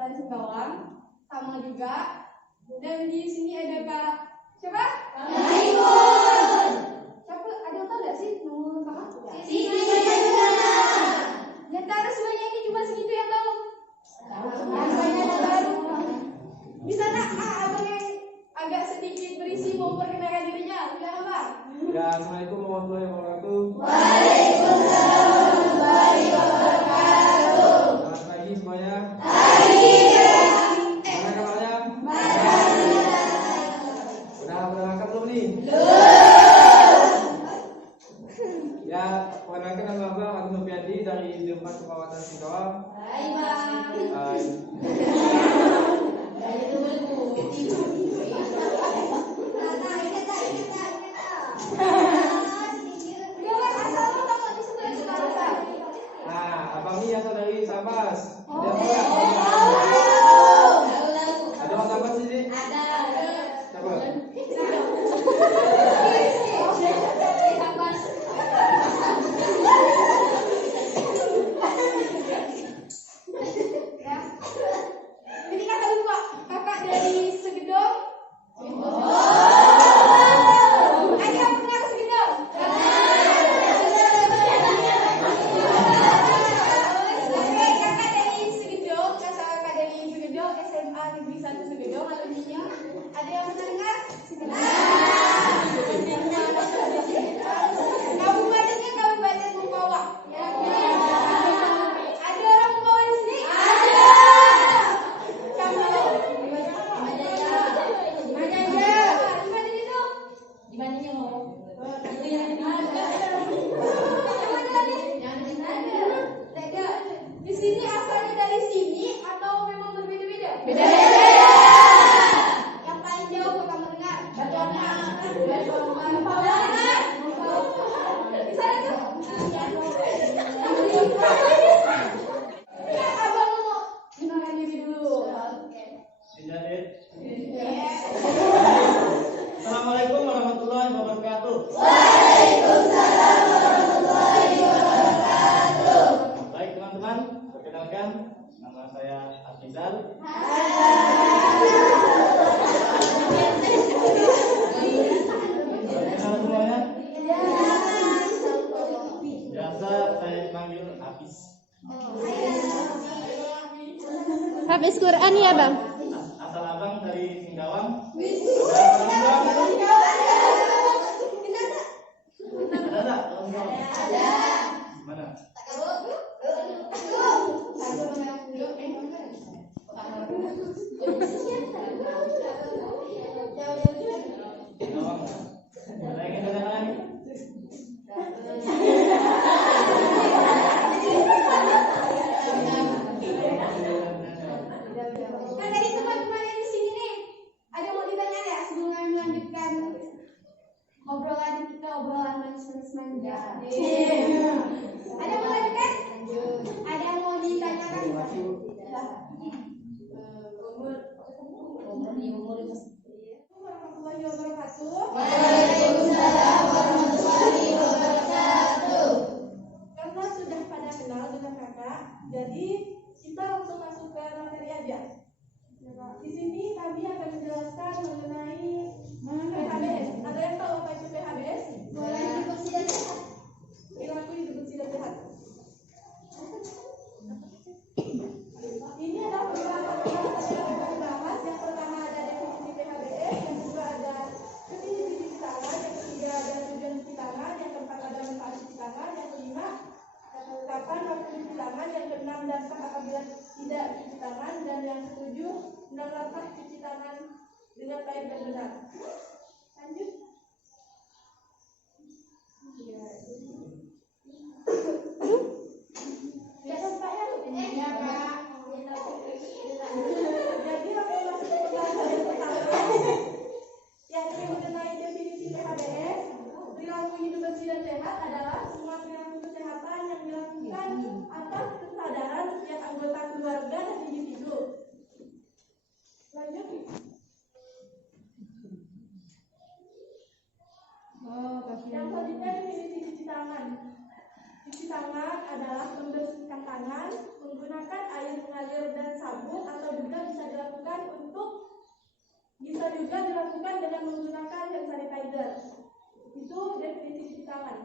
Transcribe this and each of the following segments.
Kepawatan Singkawang, sama juga. Dan di sini ada Kak siapa? Kak. Siapa? Ada yang tahu nggak sih nomor kakak? Siti. Di antara semuanya ini cuma segitu yang tahu. Banyak yang baru. Bisa nak abang yang agak sedikit berisi mau perkenalkan dirinya. Silakan Bang. Ya, Assalamualaikum warahmatullahi wabarakatuh. Waalaikumsalam warahmatullahi wabarakatuh. Selamat pagi semuanya. Pagi. Mana kabarnya? Udah makan belum nih? Ya, perkenalkan nama Abang Agus Nopiandi dari Dewan Kepawatan Singkawang. Hai Bang. Hai. Nah, abang ini asal dari Sambas. Ada orang Sambas di sini? Siapa? Ini kakak dulu Pak. Kakak dari Segedong. Ada yang pernah ke Segedong? Oke, kakak dari Segedong, kakak dari Segedong, SMA Negeri 1 Segedong, alumninya. Ada yang pernah dengar? Kabupatennya Kabupaten Bukawa. Ada orang Bukawa di sini? Kamu? Di sini asalnya dari sini atau memang berbeda-beda? Beda-beda. Yang paling jauh kakak mendengar? Di sana tuh? Ya, abang mau kenalkan diri dulu. Silakan. Assalamualaikum warahmatullahi wabarakatuh. Baik teman-teman, perkenalkan nama saya Afizal. Kenal semuanya? Biasa saya dipanggil Hafiz. Hafiz Quran ya Bang? Asal abang dari Singkawang. Ada tak? Ada. Mana? Singkawang. Ada yang ingin tanya lagi? Kan dari teman-teman yang di sini nih, ada mau ditanya ya sebelum kami melanjutkan obrolan kita, obrolan manis-manis manja. Ada yang mau lanjutkan? Ada yang mau ditanyakan? Warahmatullahi wabarakatuh. Waalaikumsalam warahmatullahi wabarakatuh. Karena sudah pada kenal dengan kakak, jadi kita langsung masuk ke materi aja. Di sini kami akan menjelaskan mengenai PHBS. Ada yang tahu apa itu PHBS? Perilaku hidup bersih dan sehat. Ini adalah beberapa yang akan kami bahas. Yang pertama ada definisi PHBS, yang kedua ada definisi cuci tangan, yang ketiga ada tujuan cuci tangan, yang keempat ada manfaat cuci tangan, yang kelima kapan waktu cuci tangan, yang keenam dasar apabila tidak cuci tangan, dan yang ketujuh 6 langkah cuci tangan dengan baik dan benar. Lanjut. Ya sampai ya? Iya Kak. Jadi aku masuk ke pembahasan yang pertama, yakni mengenai definisi PHBS. Perilaku hidup bersih dan sehat adalah semua perilaku kesehatan yang dilakukan atas kesadaran setiap anggota keluarga dan individu. Lanjut. Yang selanjutnya definisi cuci tangan. Cuci tangan adalah membersihkan tangan menggunakan air mengalir dan sabun, atau juga bisa dilakukan dengan menggunakan hand sanitizer. Itu definisi cuci tangan.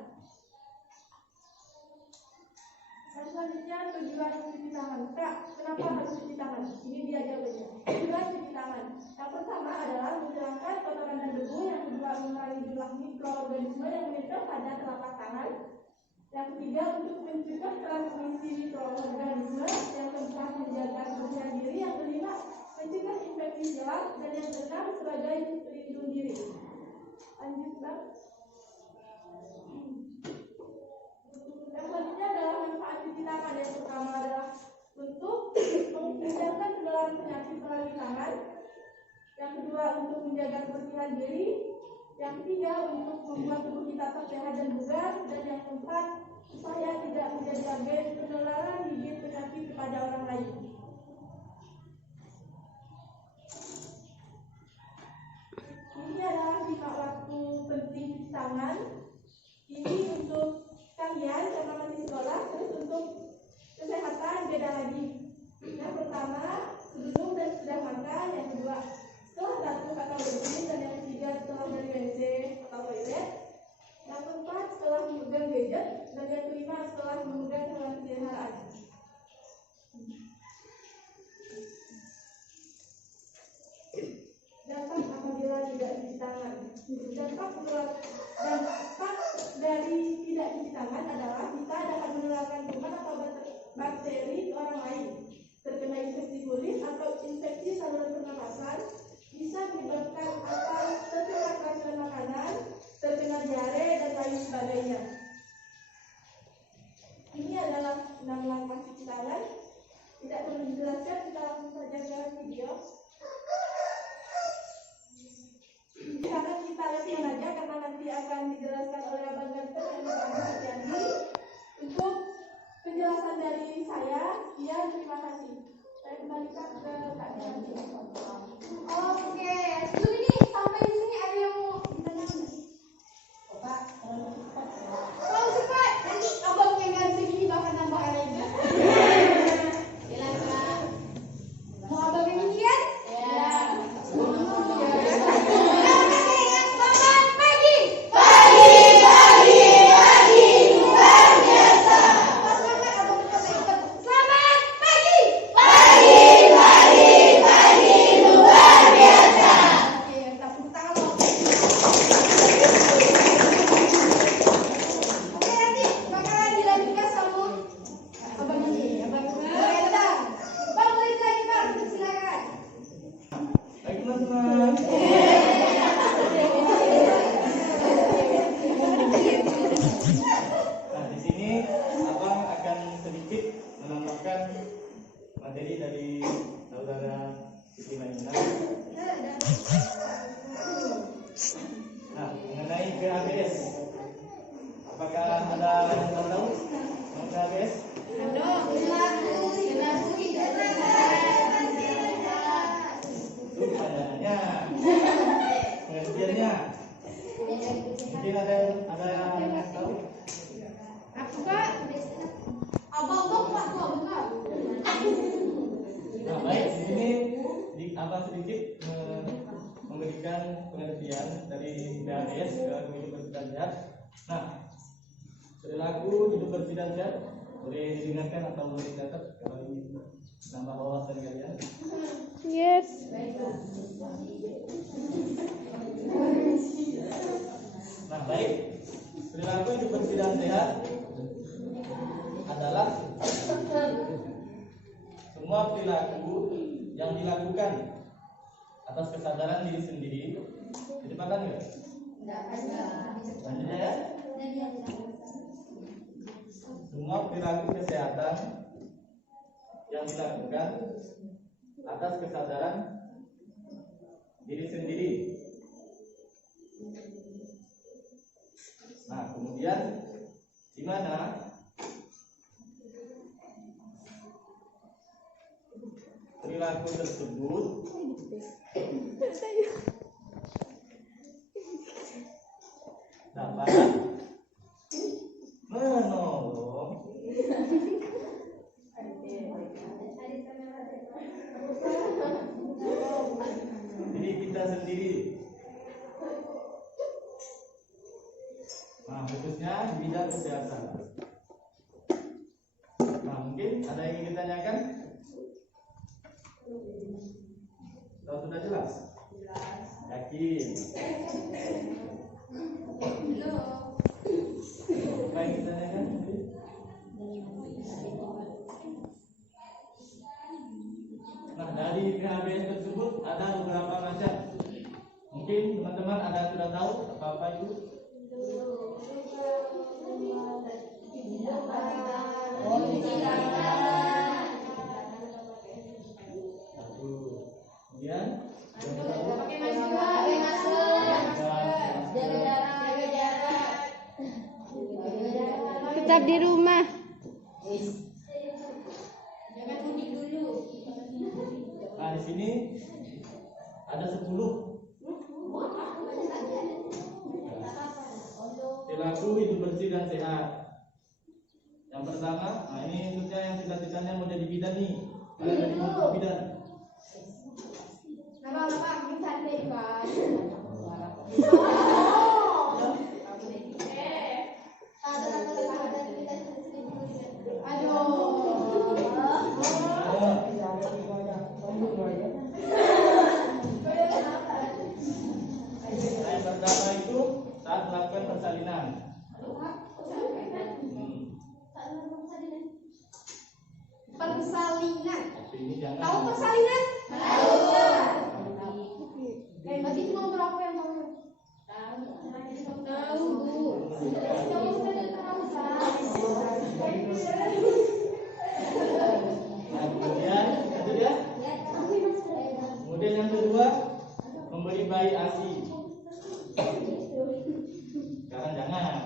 Dan selanjutnya tujuan cuci tangan. Kak, kenapa harus cuci tangan? Ini dia jawabannya. Tujuan cuci tangan. Yang pertama adalah menghilangkan kotoran dan debu. Yang kedua, mengurangi jumlah mikroorganisme yang menempel pada telapak tangan. Yang ketiga, untuk mencegah transmisi mikroorganisme. Yang keempat, menjaga kebersihan diri. Yang kelima, mencegah infeksi silang. Dan yang keenam, sebagai pelindung diri. Lanjut, Bang. Yang selanjutnya adalah manfaat cuci tangan. Yang pertama adalah untuk menghilangkan penularan penyakit melalui tangan. Yang kedua, untuk menjaga kebersihan diri. Yang ketiga, untuk membuat tubuh kita tetap sehat dan bugar. Dan yang keempat, supaya tidak menjadi agen penularan bibit penyakit kepada orang lain. Ini adalah 5 waktu penting cuci tangan. Ini untuk kalian karena masih sekolah, terus untuk kesehatan beda lagi. Yang pertama, sebelum dan sudah makan. Yang kedua, setelah batuk atau bersin. Dan yang ketiga, setelah dari WC atau toilet. Yang keempat, setelah memegang gadget. Dan yang kelima, setelah memegang hewan peliharaan. Dampak apabila tidak cuci tangan. Dampak dari tidak cuci tangan adalah kita dapat menularkan kuman atau bakteri ke orang lain, terkena infeksi kulit atau infeksi saluran pernapasan, bisa menyebabkan atau terkena keracunan makanan, terkena diare dan lain sebagainya. Ini adalah 6 langkah cuci tangan. Tidak perlu dijelaskan, kita langsung saja ke video. Sekarang kita lihat aja karena nanti akan dijelaskan oleh Abang Ganter dan Abang Setiandi. Untuk penjelasan dari saya, sekian, terima kasih. Saya kembalikan ke Kak Dianti. Oke, sebelum ini sampai di sini ada yang mau ditanyakan? Pak, kalau cepat nanti abang yang ganti segini bakal nambah airnya. Silakan. Mau abang yang ini kan? Ya. Selamat pagi. Pagi, pagi, pagi, luar biasa. Selamat abang cepat. Selamat pagi. Pagi, pagi, pagi, luar biasa. Oke, kita tepuk tangan loh. Oke, nanti bakalan dilanjutkan sama abang ini, abang Brenda. Bang, balik lagi bang, silakan. Baik teman-teman. Nah, di sini Abang akan sedikit menambahkan materi dari saudara Siti Mainah. Nah, mengenai PHBS. Apakah ada yang tahu tentang PHBS? Itu pertanyaannya. Pengertiannya. Mungkin ada yang tahu? Aku Pak. Abang Pak, benar. Nah, baik, di sini Abang sedikit memberikan pengertian dari PHBS ke hidup bersih dan sehat. Nah, perilaku hidup bersih dan sehat boleh didengarkan atau boleh dicatat kalau ini nambah wawasan kalian. Yes. Nah, baik, perilaku hidup bersih dan sehat adalah semua perilaku yang dilakukan atas kesadaran diri sendiri. Kecepatan nggak? Lanjut ya. Semua perilaku kesehatan yang dilakukan atas kesadaran diri sendiri. Nah, kemudian di mana perilaku tersebut dapat menolong Nah, khususnya di bidang kesehatan. Nah, mungkin ada yang ingin ditanyakan? Atau sudah jelas? Yakin? Apa yang ditanyakan? Nah, dari PHBS tersebut ada beberapa macam. Mungkin teman-teman ada yang sudah tahu apa itu? Kemudian Pakai masker, jaga jarak. Tetap di rumah. Jangan mudik dulu. nah di sini ada 10 perilaku hidup bersih dan sehat. Yang pertama, nah ini tentunya yang cita-citanya mau jadi bidan nih. Kalian jadi bidan. Nama kita deh, Pak. Nah, yang pertama itu saat melakukan persalinan. Persalinan. Ini jangan. Tahu persalinan? Tahu. Berarti cuma berapa yang tahu? Tahu, Bu. Tahu sudah tahu, Nah, kemudian itu dia. Kemudian yang kedua, memberi bayi ASI. Sekarang jangan.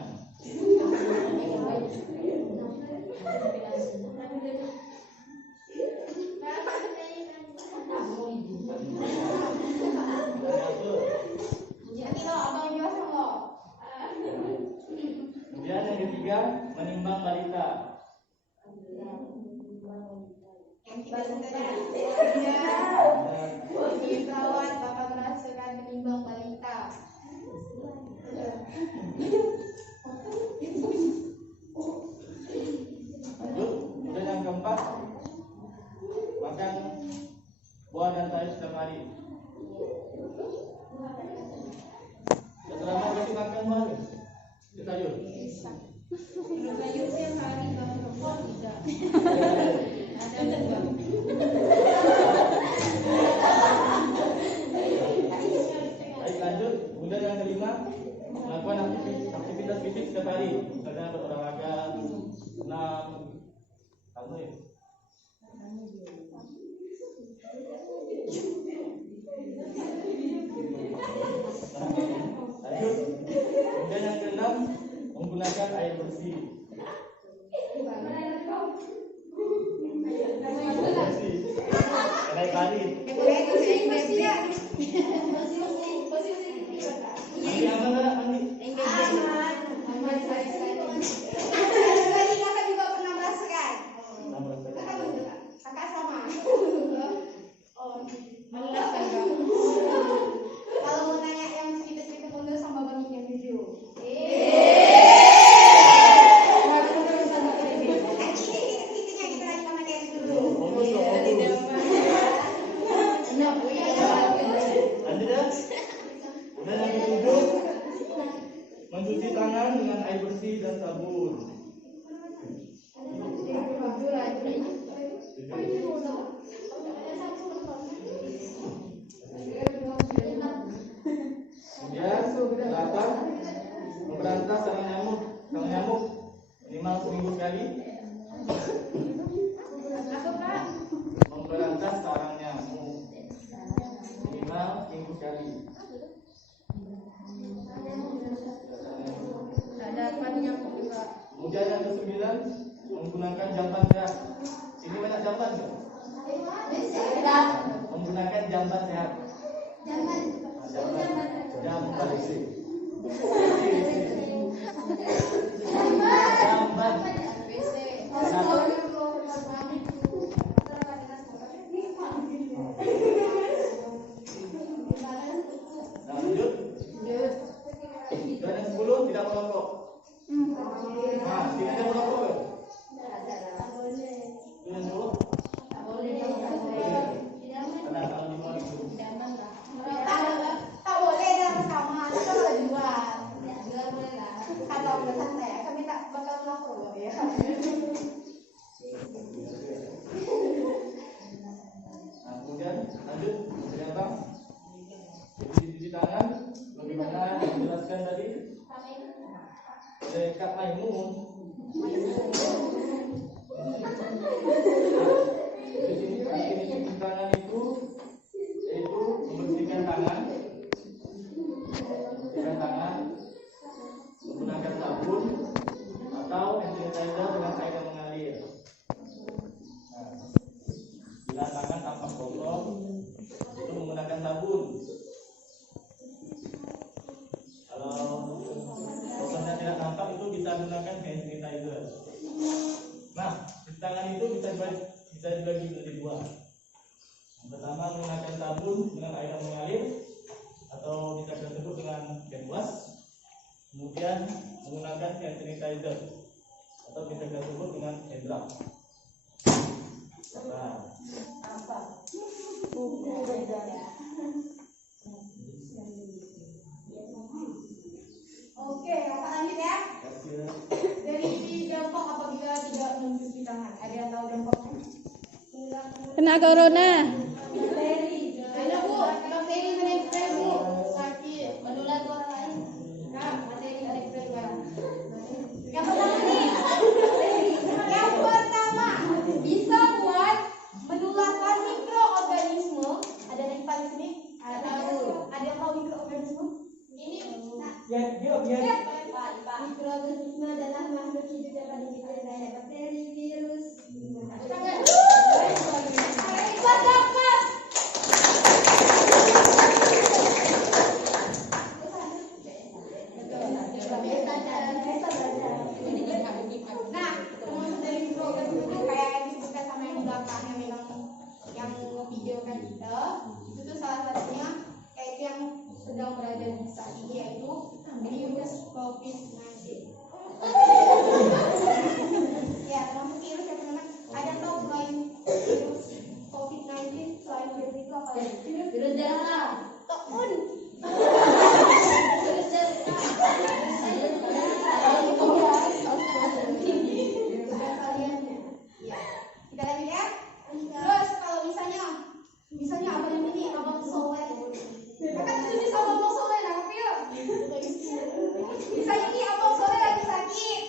Nanti kalau abang jelasin loh. Kemudian yang ketiga, menimbang balita. Yang kita Ibu perawat, Bapak merasakan menimbang balita. Lanjut. Kemudian yang keempat, makan buah dan sayur setiap hari. Selama kasih makan buah nih, sayur. Sayur tiap hari bang, tidak. Ada bang. Baik, lanjut. Kemudian yang kelima, melakukan aktivitas fisik setiap hari, misalnya berolahraga, senam, kamu ya. Lanjut. Kemudian yang keenam, menggunakan air bersih. Air bersih. Air pari. Mandi apa enggak? Mandi. Kakak juga pernah merasakan. Kakak sama. Kalau mau tanya yang cerita-cerita mundur sama Bang yang jujur. Intinya kita lagi sama dia dulu. Lanjut ya. Kemudian yang ketujuh, mencuci tangan dengan air bersih dan sabun. Kemudian delapan, memberantas sarang nyamuk minimal seminggu sekali. Memberantas sarang nyamuk minimal seminggu sekali. Ada apanya juga. Kemudian yang ke-9, menggunakan jamban sehat. Ini banyak jamban nggak? Menggunakan jamban sehat. Jamban. Lanjut. Dan yang 10, tidak merokok. Nah, tidak ada merokok. Tidak dulu. Ada kalau di luar itu. Tak boleh dalam bersama, tapi kalau di luar. Kalau udah santai, kami tak bakal merokok ya. Nah, kemudian lanjut ternyata cuci tangan bagaimana yang dijelaskan tadi oleh Kak Maimun. Di sini arti cuci tangan itu yaitu membersihkan tangan menggunakan sabun atau hand sanitizer dengan air yang mengalir. Nah, bila tangan tampak kotor itu menggunakan sabun. Kalau kotornya tidak tampak itu bisa menggunakan hand sanitizer. Nah, cuci tangan itu bisa dibagi menjadi dua. Yang pertama menggunakan sabun dengan air yang mengalir atau bisa kita sebut dengan hand wash. Kemudian menggunakan hand sanitizer atau bisa kita sebut dengan hand rub. Nah, Oke, kakak lanjut ya. Dari dampak apabila tidak mencuci tangan. Ada yang tahu dampaknya? Kena corona. Ada bu, bakteri menempel bu, sakit, menular ke orang lain. Nah, bakteri menempel barang. Yang pertama nih, yang pertama bisa buat menularkan mikroorganisme. Ada yang paling sini? Ada yang tahu mikroorganisme? Ini, mikroorganisme adalah makhluk hidup yang paling kecil kayak bakteri, virus. Nah, termasuk dari mikroorganisme itu kayak yang disebutkan sama yang di belakang yang videokan kita, itu tuh salah satunya kayak itu yang sedang berada di saat ini yaitu virus COVID-19. Ya, termasuk virus yang bernama ada tahu selain virus COVID-19 selain virus itu apa lagi? Virus Delta. Tokun. Virus Delta. Kita lanjut ya. Terus kalau misalnya abang ini abang soleh. Kakak setuju sama abang soleh lah, tapi yuk. Misalnya ini abang soleh lagi sakit.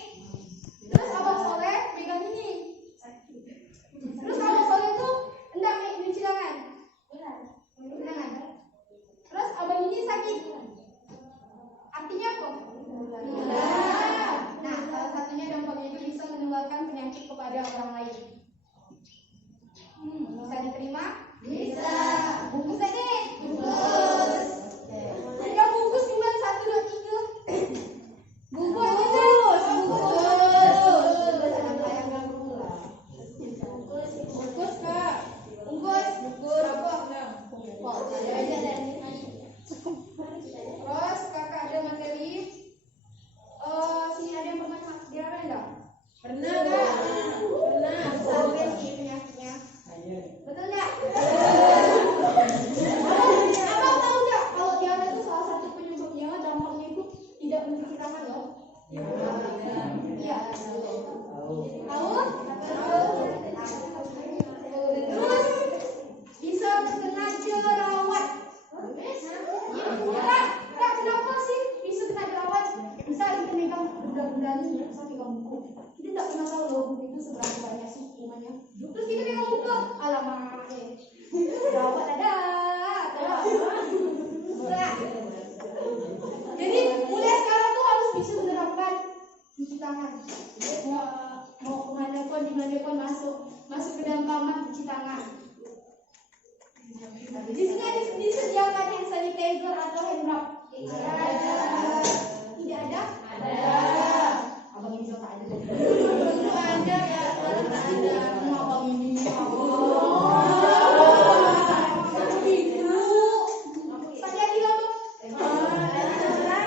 Terus abang soleh pegang ini. Terus abang soleh tuh hendak mencuci tangan. Terus abang ini sakit. Artinya apa? Nah, salah satunya dampaknya itu bisa menularkan penyakit kepada orang lain. Bisa diterima? Bisa. Bungkus aja. Bungkus. Yang bungkus cuma 1, 2, 3. Bungkus aja bungkus. Bungkus kak. Bungkus. Apa? Ada aja dan. Terus kakak ada materi. Sini ada yang pernah diarah enggak? Pernah kak. Pernah. Sampai sih penyakitnya. Betul nggak? Abang tahu nggak kalau diarah itu salah satu penyebabnya dampaknya itu tidak mencuci tangan loh. Iya. Tahu? Terus bisa terkena jerawat. Kak, kenapa sih bisa kena jerawat? Bisa kita megang benda-benda ini sampai ke buku. Kita tidak pernah tahu loh buku itu seberapa banyak sih hukumannya. Terus kita megang buku, alamak, jerawat ada. Jadi mulai sekarang tuh harus bisa menerapkan cuci tangan. Mau kemana pun, dimana pun masuk ke dalam kamar cuci tangan. Di sini ada disediakan hand sanitizer atau hand rub. Ada. Tidak ada? Ada. Abang ini suka ada. Ada ya, ada. Abang ini. Saya bilang tuh.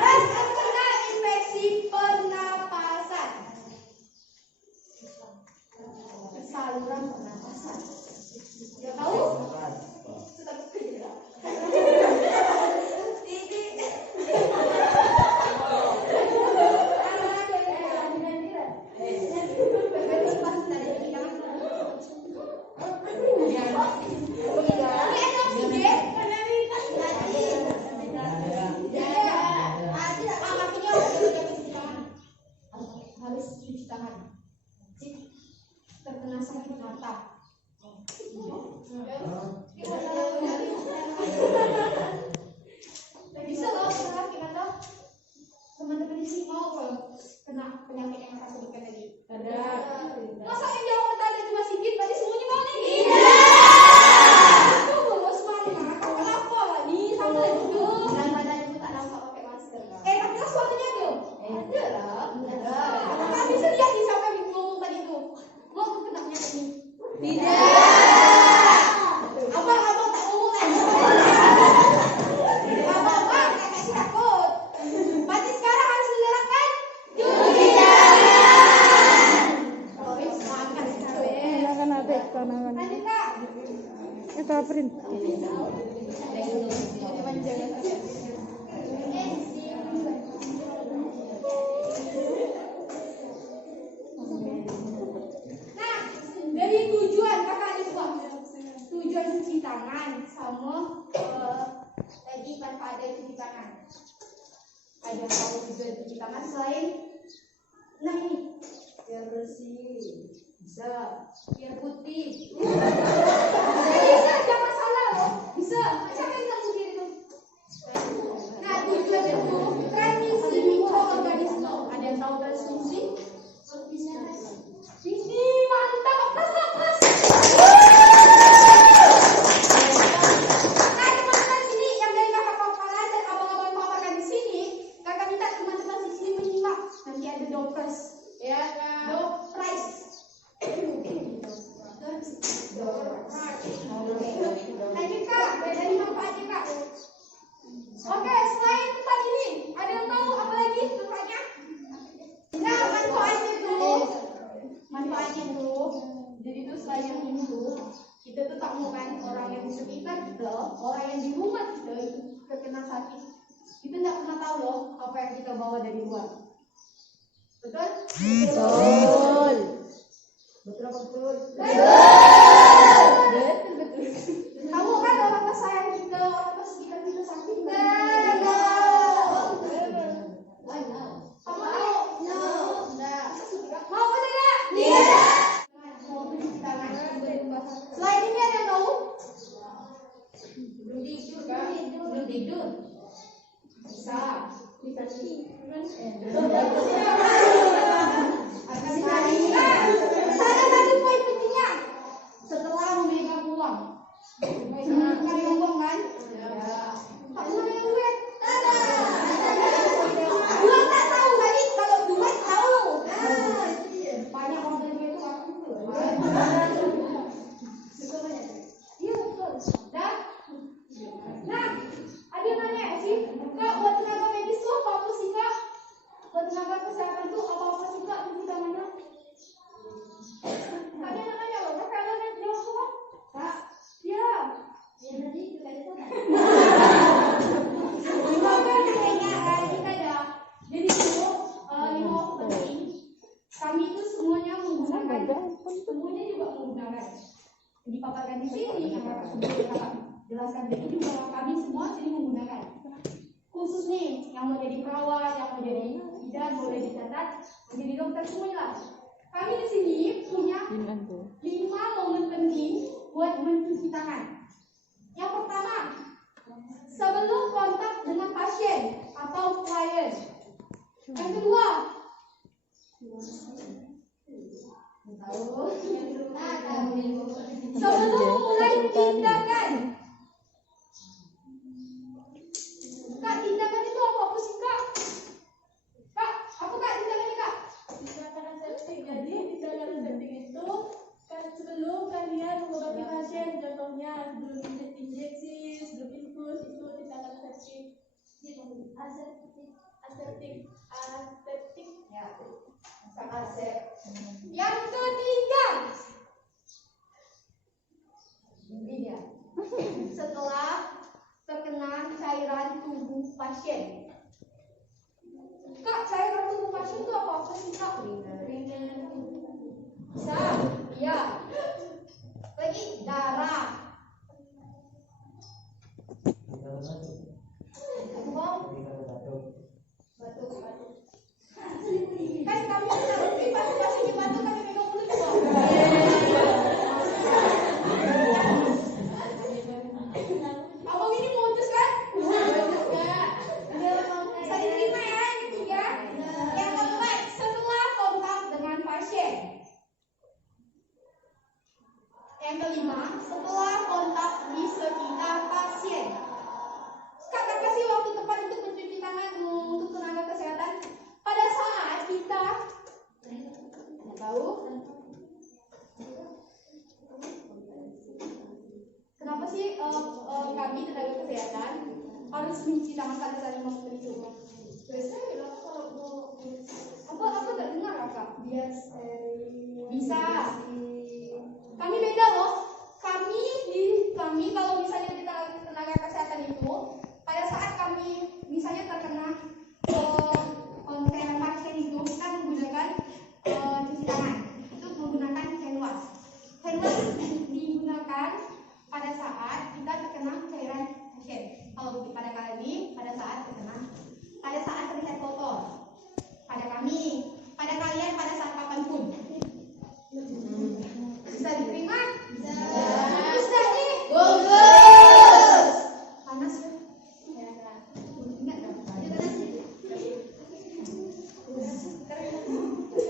Terkena infeksi pernapasan. kena penyakit yang saya sebutkan tadi? Ada. Masa yang jawab pertanyaan cuma sedikit, berarti semuanya mau nih? Tunggu, semangat. Kenapa nih? Sama dulu. Dan badan itu tak nampak pakai masker. Tapi kan suaranya ada. Ada lah. Apakah bisa lihat nih siapa yang ngomong tadi itu? Lo kena penyakit ini? Tidak. Abang tak ngomong lagi. Abang tak kasih takut. Berarti sekarang harus menerapkan lanjut Kak. Ito print. Nah, dari tujuan kakak ada dua. Tujuan cuci tangan sama tadi manfaat dari cuci tangan. Ada tahu tujuan cuci tangan selain nah ini biar bersih, bisa biar putih. Bisa, jangan salah loh. Bisa. Siapa yang bilang sendiri tuh? Nah, tujuan itu transmisi mikroorganisme. Ada yang tahu transmisi? Ini mantap, pas. Nah, teman-teman sini yang dari kakak paparan dan abang-abang paparkan di sini, kakak minta teman-teman di sini menyimak. Nanti ada dopers, ya, dopers. Lanjut Kak, dari manfaatnya Kak. Oke, selain tempat ini, ada yang tahu apa lagi manfaatnya? Nah, manfaatnya tuh, jadi tuh selain yang ini tuh, kita tuh tak mau kan orang yang di sekitar kita, orang yang di rumah kita itu terkena sakit. Kita tidak pernah tahu loh apa yang kita bawa dari luar. Betul? Betul. Betul apa betul? Betul. Kamu kan orang tersayang kita, orang tersekitar kita sakit. Kamu tahu? Mau tidak? Iya. Selain ini ada yang tahu? Belum tidur kan? Belum tidur. Bisa. Ada satu poin pentingnya. Setelah memegang uang, memegang uang kan? Tak boleh yang duit. Uang tak tahu tadi, kalau duit tahu. Banyak orang beli duit itu aku. Iya betul. Dan, nah, ada nanya sih, Kak, buat tenaga medis tuh apa sih Kak? Buat tenaga kesehatan tuh apa sih Kak cuci tangannya? Ada yang nanya loh, Kak, kalau naik jawab apa? Kak, ya. Ya tadi juga itu kan. Kita ada. Jadi itu 5 penting. Kami itu semuanya menggunakan, semuanya juga menggunakan. Dipaparkan di sini, yang kakak jelaskan tadi juga kami semua sini menggunakan. Khusus nih, yang mau jadi perawat, yang mau jadi bidan, boleh dicatat, menjadi dokter semuanya lah. Kami di sini punya 5 momen penting buat mencuci tangan. Yang pertama, sebelum kontak dengan pasien atau klien. Yang kedua, sebelum mulai tindakan. Kak, tindakan itu apa sih Kak? Kak, apa Kak tindakannya Kak? Tindakan aseptik. Jadi tindakan aseptik itu kan sebelum kalian mengobati pasien, contohnya sebelum injeksi, sebelum infus, itu tindakan aseptik. Aseptik. Ya. Yang ketiga, ini setelah terkena cairan tubuh pasien. Kak, cairan tubuh pasien itu apa sih Kak? Bisa, iya. Lagi darah. Batuk. Kan kami tidak ngerti pasien batuk kami pegang mulut kok. Abang ini modus kan? Saya terima ya yang ketiga. Yang keempat, setelah Yang kelima, setelah kontak di sekitar pasien. Kapan sih waktu tepat untuk mencuci tangan untuk tenaga kesehatan? Pada saat kita tahu kenapa sih kami tenaga kesehatan harus mencuci tangan pada saat mau mencuci? Biasanya kalau apa terdengar kakak? Biar steril. Bisa. Kami beda loh. Kami kalau misalnya di tenaga kesehatan itu pada saat kami misalnya terkena cairan pasien itu kita menggunakan cuci tangan itu menggunakan hand wash. Hand wash digunakan pada saat kita terkena cairan pasien. Kalau pada kami pada saat terlihat kotor. Pada kami, pada kalian pada saat kapanpun. Bisa diterima? Bisa nih. Bagus. Panas ya? Enggak dong.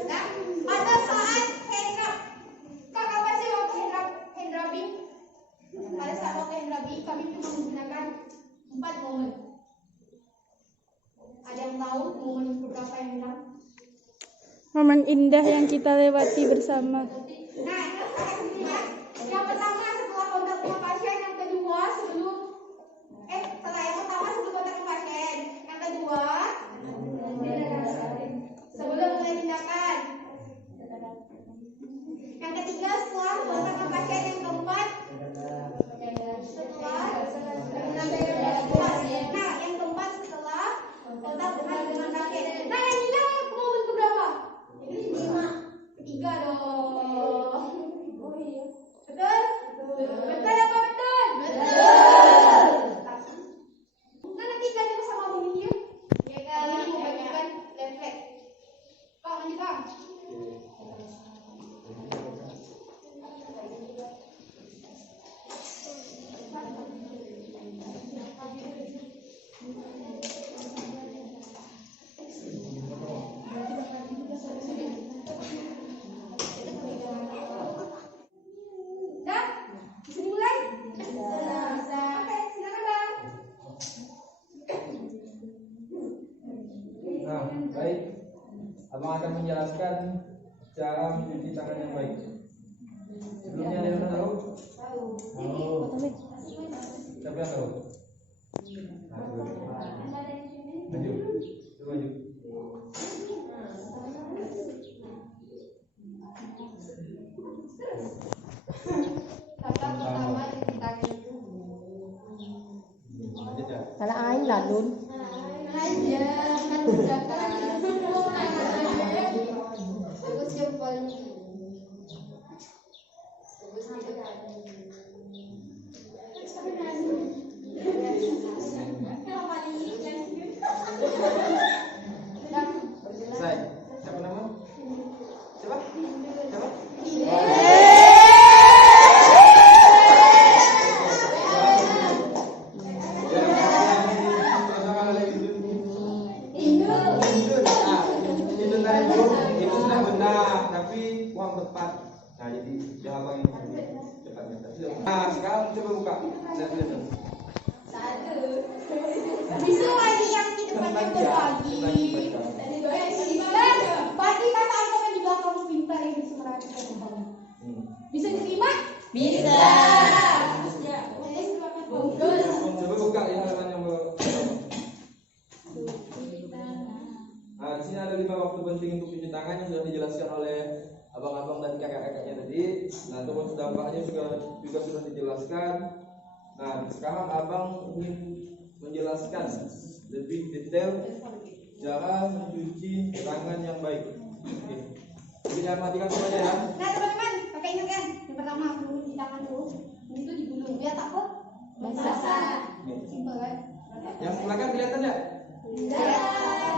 Nah, pada saat hand rub, kakak pasti waktu hand rubbing. Pada saat waktu hand rubbing kami cuma menggunakan 4 momen. Ada yang tahu momen berapa yang hilang? Momen indah yang kita lewati bersama. Nah, yang pertama setelah kontak dengan pasien, yang kedua sebelum kontak dengan pasien, yang kedua sebelum mulai tindakan, yang ketiga setelah kontak dengan pasien, yang keempat setelah yang keempat setelah kontak dengan pasien. Nah, yang hilang momen keberapa? Ketiga dong. Betul? Betul apa betul? Betul. Nah, nanti ganti sama Bu Mimi ya. Ini mau bagikan leaflet. Bang, lanjut bang. Dah? Bisa dimulai? Bisa. Oke, silakan bang. Nah, baik. Abang akan menjelaskan cara mencuci tangan yang baik. Sebelumnya ada yang tahu? Tahu. Siapa yang tahu? Maju. Coba maju. Langkah pertama cuci tangan itu. Lanjut ya. Kalau aing ladun. Aja kan udah kan. Terus jempolnya. Selesai. Siapa nama? Siapa? Siapa? Itu sudah benar, tapi uang tepat. Nah, jadi jawaban yang cepatnya. Nah, sekarang coba buka. Lihat. Bisa lagi yang di depannya berbagi. Bagi kata apa yang di belakang pintar ini sebenarnya. Bisa diterima? Bisa. Coba buka yang halaman yang Nah, di sini ada 5 waktu penting untuk cuci tangan yang sudah dijelaskan oleh abang-abang dan kakak-kakaknya tadi. Nah, terus dampaknya juga sudah dijelaskan. Nah, sekarang abang ingin menjelaskan lebih detail cara mencuci tangan yang baik. Oke. Jadi jangan matikan semuanya ya. Nah teman-teman, kakak ingat kan? Yang pertama dulu cuci tangan dulu. Itu digulung, biar tak apa? Basah. Simpel kan? Yang belakang kelihatan ya? Kelihatan.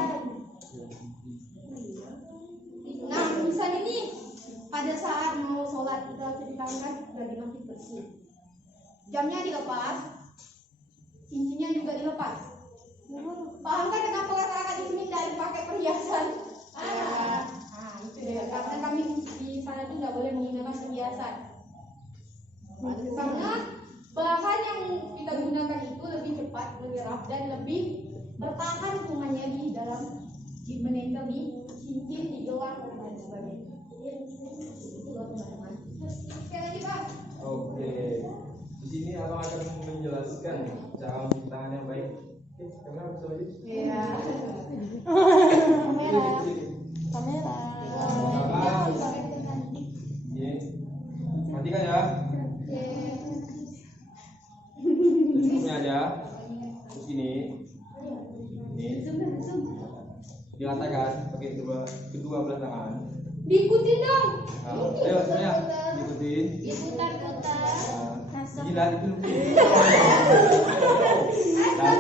Nah, misalnya nih pada saat mau sholat kita cuci tangan kan biar masih bersih. Jamnya dilepas, cincinnya juga dilepas. Paham kan kenapa kata-kata di sini tidak pakai perhiasan? Itu ya, karena kami di sana tuh nggak boleh menggunakan perhiasan. Karena bahan yang kita gunakan itu lebih cepat menyerap dan lebih bertahan kumannya di dalam menempel di cincin, di gelang dan lain sebagainya. Itu loh teman-teman. Sekali lagi Pak. Oke. Di sini abang akan menjelaskan cara mencuci tangan yang baik. Oke, kamera bisa maju? Iya. Kamera. Ini. Perhatikan ya. Cukupnya aja. Terus ini diratakan pakai kedua belah tangan. Diikutin dong. Nah, ayo semuanya diikutin. Diputar-putar. Jilat itu. Nah,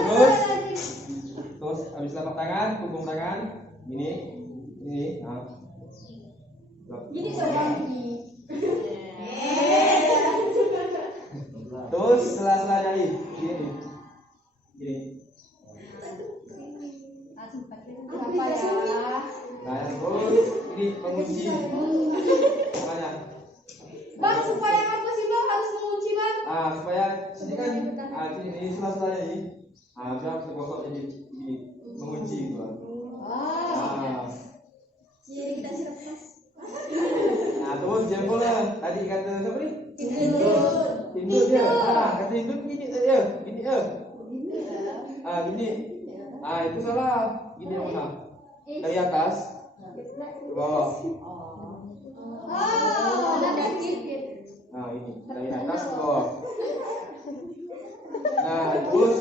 terus habis lapak tangan, punggung tangan, ini. Nah. Gini sobat ini. Terus sela-sela jari, gini. Apa ya? Nah, terus ini mengunci tangannya. Bang, supaya apa sih Bang harus mengunci Bang? Supaya sini kan, ini sela-selanya ini. Biar tergosok jadi ini mengunci gitu. Jadi kita siap Mas. Nah, terus jempolnya tadi kata siapa nih? Induk dia. Kata induk gini ya, gini ya. Gini. Itu salah. Gini yang mana? Dari atas ke bawah. Ada kaki. Ini dari atas ke bawah. Terus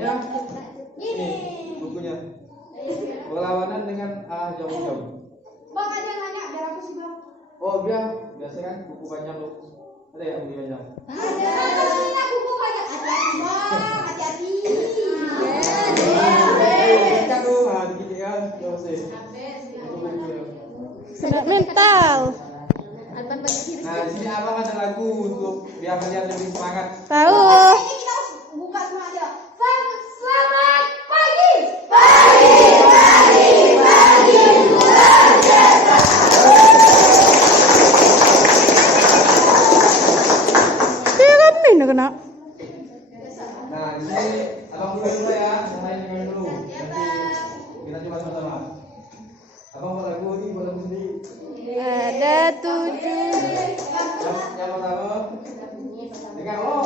yang selanjutnya ini bukunya. Perlawanan dengan jam-jam. Bang, ada yang nanya biar aku sih Bang. Oh, biasa kan buku banyak loh. Ada yang buku banyak. Ada punya buku banyak. Hati-hati Bang, hati-hati. Kan tuh, dikit kan, Sedap mental. di sini abang ada lagu untuk biar kalian lebih semangat. Tahu. Ini kita harus buka semua aja. Selamat pagi. Kiramin na kena. Di sini abang dulu ya, yang lain dengerin dulu. Nanti kita coba sama-sama. Abang buat lagu ini buat lagu sendiri. Ada 7. Yang pertama, dengar lo.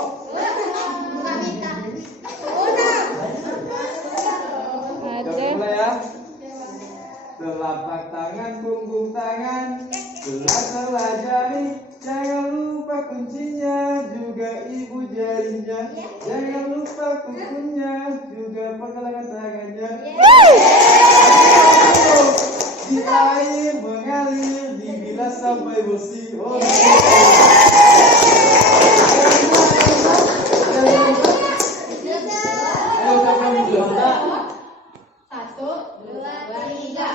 Ada. Mulai ya. Telapak tangan, punggung tangan, sela-sela jari, jangan lupa kuncinya, juga ibu jarinya, jangan lupa kukunya, juga pergelangan tangannya. Di air mengalir, dibilas sampai bersih. Oh, Satu, dua, tiga.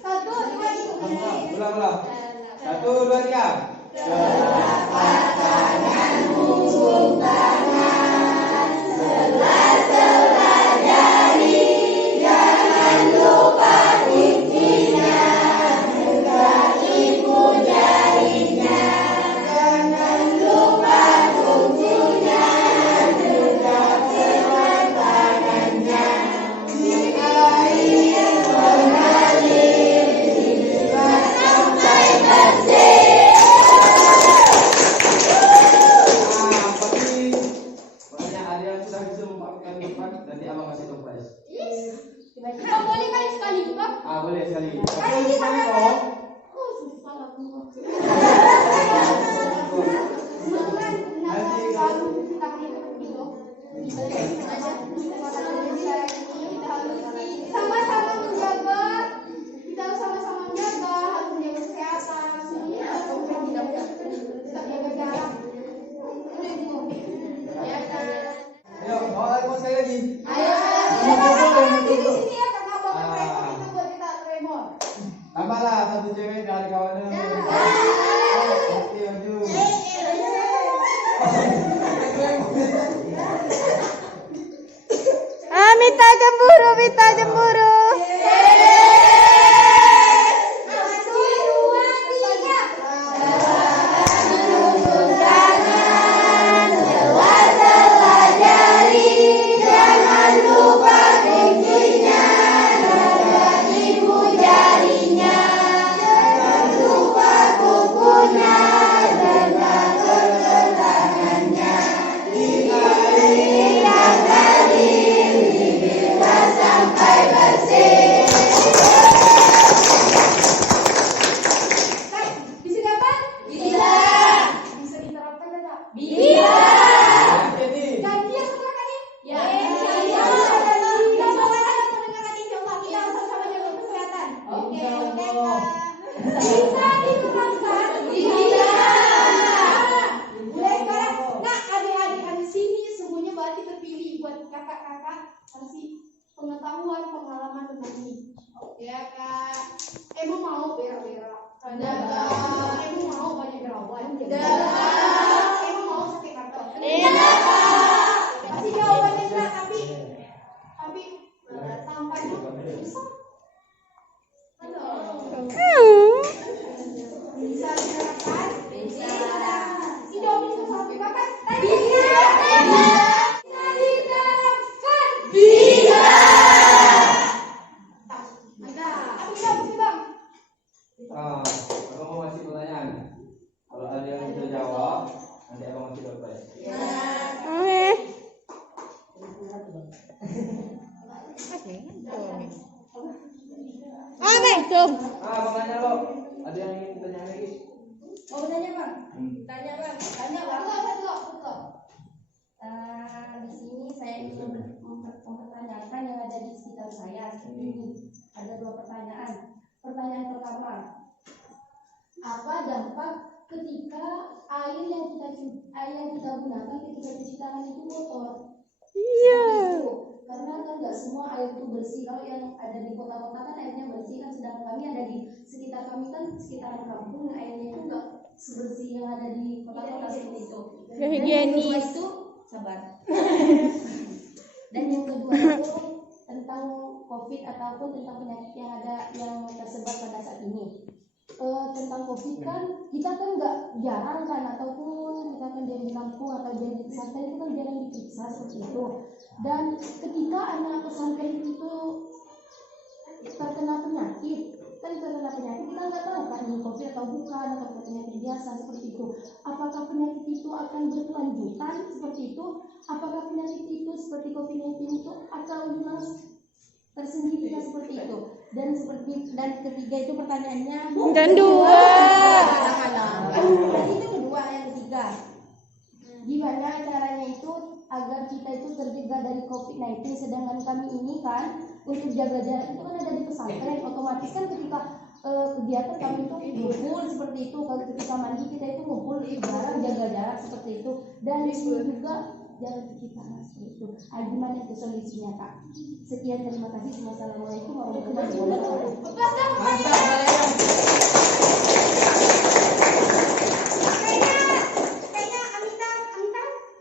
Satu, dua, tiga. Ulang. Satu, dua, tiga. Nanti abang kasih surprise. Bang, boleh kali sekali Bang? Boleh sekali. Kali Tapi sekali sekali. kok. Oh, susah lah aku. Sama-sama menjaga, kita harus sama-sama menjaga, harus menjaga kesehatan, tetap jaga jarak. Tambahlah satu cewek dari kawannya. Oke, maju. Mita cemburu, Mita cemburu. Bisa dapat? Bisa. Bisa diterapkan enggak? Bisa. Janji yang sekarang ini. Ya. Iya. Kita mendengarkan insyaallah kita sama-sama jaga kesehatan. Oke. Bisa diterapkan. Bisa. Mulai sekarang, nah adik-adik di sini semuanya berarti terpilih buat kakak-kakak kasih pengetahuan pengalaman tentang ini. Ya kak, Emu mau berak-berak. Emu mau banyak jerawat. Emu mau sakit kanker. Masih jawabannya enggak, tapi tampaknya susah. Bisa diterapkan? Bisa. Si jawabannya susah kakak. Tadi. Bisa. Bisa diterapkan. Bisa. Ada. Aku jawab sih bang. Aku mau ngasih pertanyaan. Kalau ada yang bisa jawab, nanti abang ngasih dompet. Abang tanya lo. Ada yang ingin tanya lagi? Mau tanya bang? Tanya bang. Di sini saya ingin mempertanyakan yang ada di sekitar saya seperti ini. Ada 2 pertanyaan. Pertanyaan pertama, apa dampak ketika air yang kita gunakan ketika cuci tangan itu kotor? Iya. Karena kan nggak semua air itu bersih. Kalau yang ada di kota-kota kan airnya bersih kan, sedangkan kami ada di sekitar kami kan sekitaran kampung airnya itu nggak sebersih yang ada di kota-kota seperti itu. Dan yang kedua itu sabar. Dan yang kedua itu tentang COVID ataupun tentang penyakit yang ada yang tersebar pada saat ini. Tentang COVID kan kita kan nggak jarang kan, ataupun kita kan dari kampung atau dari pesantren itu kan jarang diperiksa seperti itu. Dan ketika anak pesantren itu terkena penyakit kita nggak tahu kan ini COVID atau bukan, atau penyakit biasa seperti itu. Apakah penyakit itu akan berkelanjutan seperti itu? Apakah penyakit itu seperti COVID-19 itu akan hilang tersendiri seperti itu? Dan ketiga itu pertanyaannya. Dan 2. Dan itu kedua, yang ketiga. Gimana caranya itu agar kita itu terjaga dari COVID-19, sedangkan kami ini kan untuk jaga jarak itu kan ada di pesantren, otomatis kan ketika kegiatan kami itu ngumpul seperti itu, kalau ketika mandi kita itu ngumpul bareng jaga jarak seperti itu, dan di sini juga jangan cuci tangan seperti itu. Gimana itu solusinya kak? Sekian, terima kasih. Wassalamualaikum warahmatullahi wabarakatuh. Kayaknya Amita.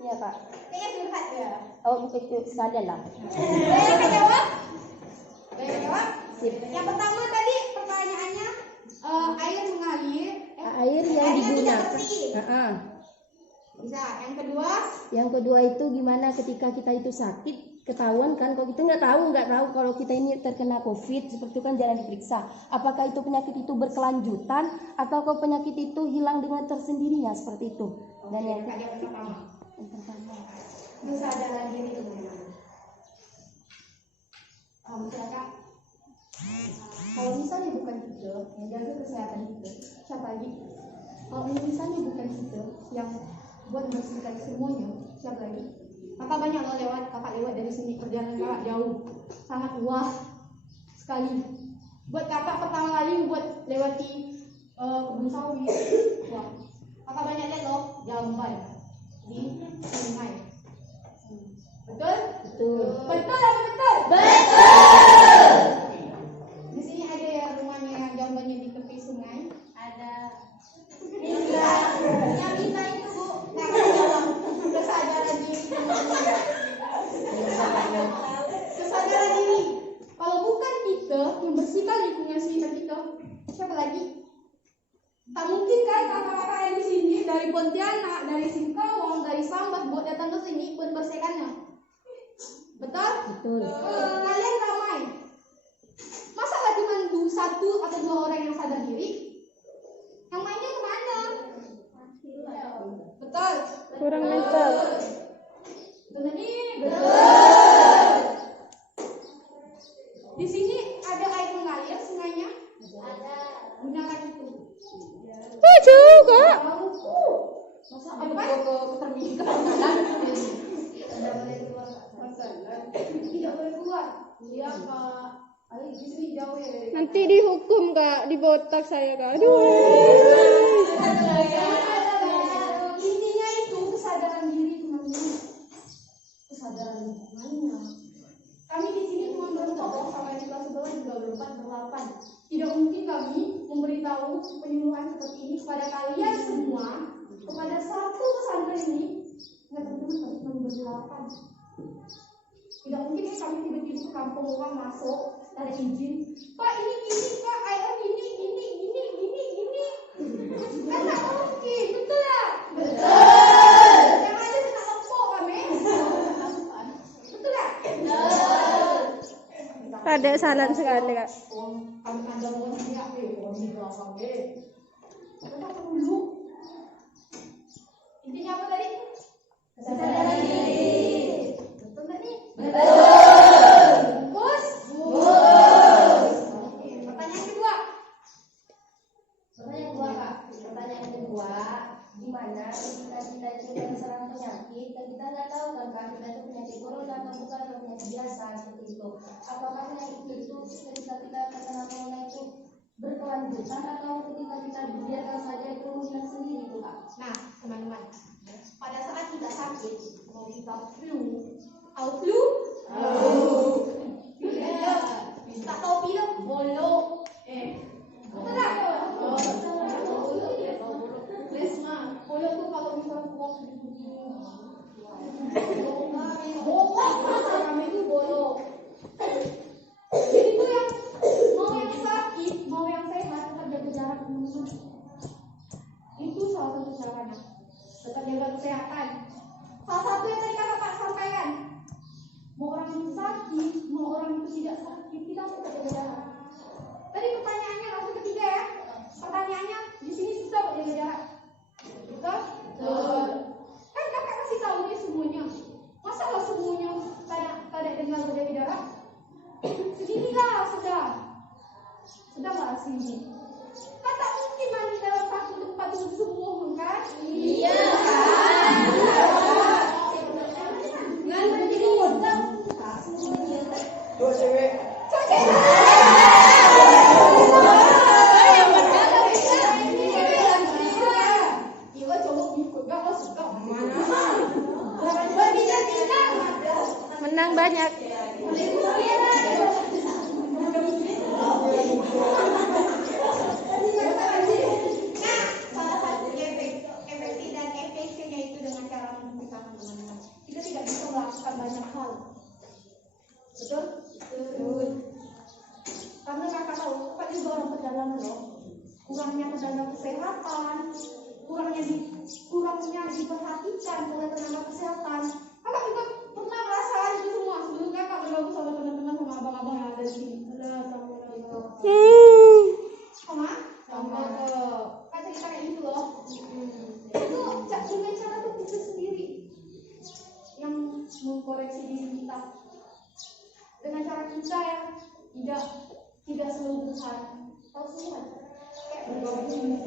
Iya kak. Kayaknya curhat ya. Oh itu sekalian lah. Boleh jawab? Sip. Yang pertama tadi pertanyaannya air mengalir. Air yang airnya tidak digunakan. bersih. Bisa. Yang Kedua itu gimana ketika kita itu sakit, ketahuan kan, kalau kita nggak tahu kalau kita ini terkena COVID seperti itu kan jarang diperiksa. Apakah itu penyakit itu berkelanjutan atau kalau penyakit itu hilang dengan tersendirinya seperti itu? Dan yang pertama. kesadaran diri itu bagaimana? Misalkan kalau misalnya bukan kita yang jaga kesehatan kita, siapa lagi? Kalau misalnya bukan kita yang buat membersihkan semuanya, siapa lagi? Kakak banyak loh kakak lewat dari sini, perjalanan kakak jauh, sangat luas sekali. Buat kakak pertama kali buat lewati kebun sawit, wah, kakak banyak lihat loh jamban di sungai. Betul? Betul apa betul? Betul. Di sini ada yang rumahnya yang Ada Minta. Yang minta itu Bu, nggak ada jawab. Kesadaran diri. Kesadaran diri. Kalau bukan kita yang bersihkan lingkungan sekitar kita, siapa lagi? Tak mungkin kan kakak-kakak yang di sini dari Pontianak, dari Singkawang, dari Sambas buat datang ke sini ikut bersihkannya. Betul? Betul. Kalian ramai. Masa nggak cuma satu atau dua orang yang sadar diri? Yang mainnya kemana? Betul. Kurang mental. Betul tadi. Betul. Di sini ada air mengalir sungainya? Ada. Gunakan itu. Juga. Masa apa? Ke terminal. Tidak boleh keluar. Tidak boleh keluar. Iya Kak. Ayo di sini jauh ya dari. Nanti dihukum Kak, dibotak saya Kak. Aduh. Intinya itu kesadaran diri teman-teman. Kesadaran lingkungannya. Kami di sini cuma berempat, sama di kelas 11 juga berempat, berlapan. Tidak mungkin kami memberitahu penyuluhan seperti ini kepada kalian semua, kepada satu pesantren ini. Nggak teman-teman, kami cuma berdelapan. Tidak mungkin ya kami tiba-tiba ke kampung orang masuk, ada izin. Pak ini gini, Pak air gini. Kan tak mungkin, betul tak? Betul. Yang ada kena lepok kami. Betul tak? Betul. Ada salah sekali Kak. Kami kandang orang siap kami belakang Tetap dulu. Intinya apa tadi? Kesadaran diri. Betul tadi? Betul. Bos? Bos. Oke, pertanyaan kedua. Pertanyaan kedua Kak. Pertanyaan kedua, gimana kita itu serang penyakit dan kita nggak tahu kan Kak, kita itu penyakit corona atau bukan atau penyakit biasa seperti itu. Apakah penyakit itu ketika kita terkena corona itu berkelanjutan atau ketika kita biarkan saja itu menghilang sendiri itu Kak? Nah teman-teman, pada saat kita sakit, mau kita flu, tahu flu? Tahu. Tak tahu pilek? Bolok. Betul tak? Resma, bolok tuh kalau misalnya kuat begini. Bolok, kami itu bolok. Jadi itu yang mau yang sakit, mau yang sehat tetap jaga jarak teman-teman. Itu salah satu caranya. Tetap jaga kesehatan. Salah satu yang tadi kakak sampaikan. Mau orang itu sakit, mau orang itu tidak sakit, kita tetap jaga jarak. Tadi pertanyaannya langsung ketiga ya. Pertanyaannya di sini susah kok jaga jarak. Betul? Betul. Kan kakak kasih tahu dia semuanya. Masa nggak semuanya tidak dengar berjaga jarak? Seginilah sudah nggak sini? Kan tak mungkin mandi dalam satu tempat itu semua kan? Iya kan? Nggak jadi modal. Dua cewek. Menang banyak. Kita tidak bisa melakukan banyak hal. Betul? Betul. Karena kakak tahu, kakak juga orang perjalanan loh. Kurangnya tenaga kesehatan, kurangnya diperhatikan oleh tenaga kesehatan. Kakak juga pernah merasakan itu semua. Sebelum kakak bergabung sama teman-teman sama abang-abang yang ada di sini. Sama kak cerita kayak gitu loh. Itu dengan cara kita sendiri yang mengkoreksi diri kita dengan cara kita yang tidak selungguhan. Tahu semua kayak bergabung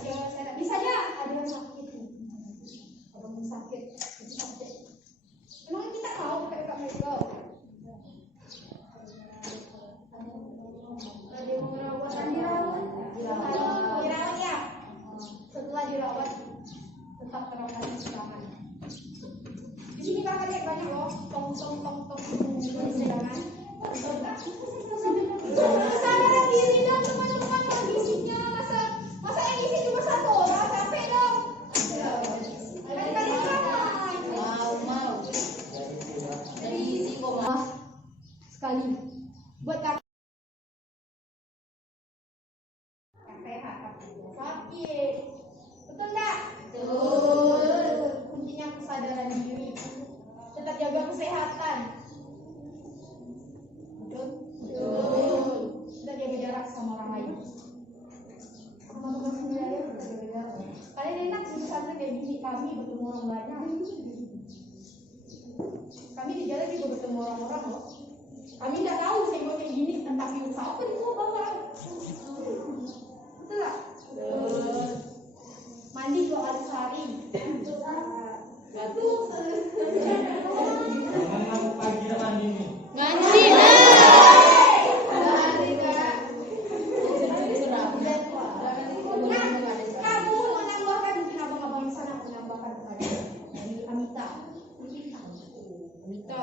ya saya misalnya ada yang sakit emang kita tahu kayak mereka ada yang merawat dirawat ya setelah dirawat tetap perawatan silangan. Di sini kakak lihat banyak loh tong silangan. Kesadaran diri dan kesadaran diri, tetap jaga kesehatan. Betul? Kita jaga jarak sama orang lain. Teman-teman sendiri aja kita jaga jarak. Kalian enak di pesantren kayak gini, kami bertemu orang banyak. Kami di jalan juga bertemu orang-orang loh. Kami nggak tahu senggol kayak gini, entah virus apa di semua bawah. Betul nggak? Mandi 2 kali sehari. Betul. Jangan pagi tak mandi nih. Mandi lah. Kamu menambahkan mungkin abang-abang di sana menambahkan kepada dari Amita. Amita.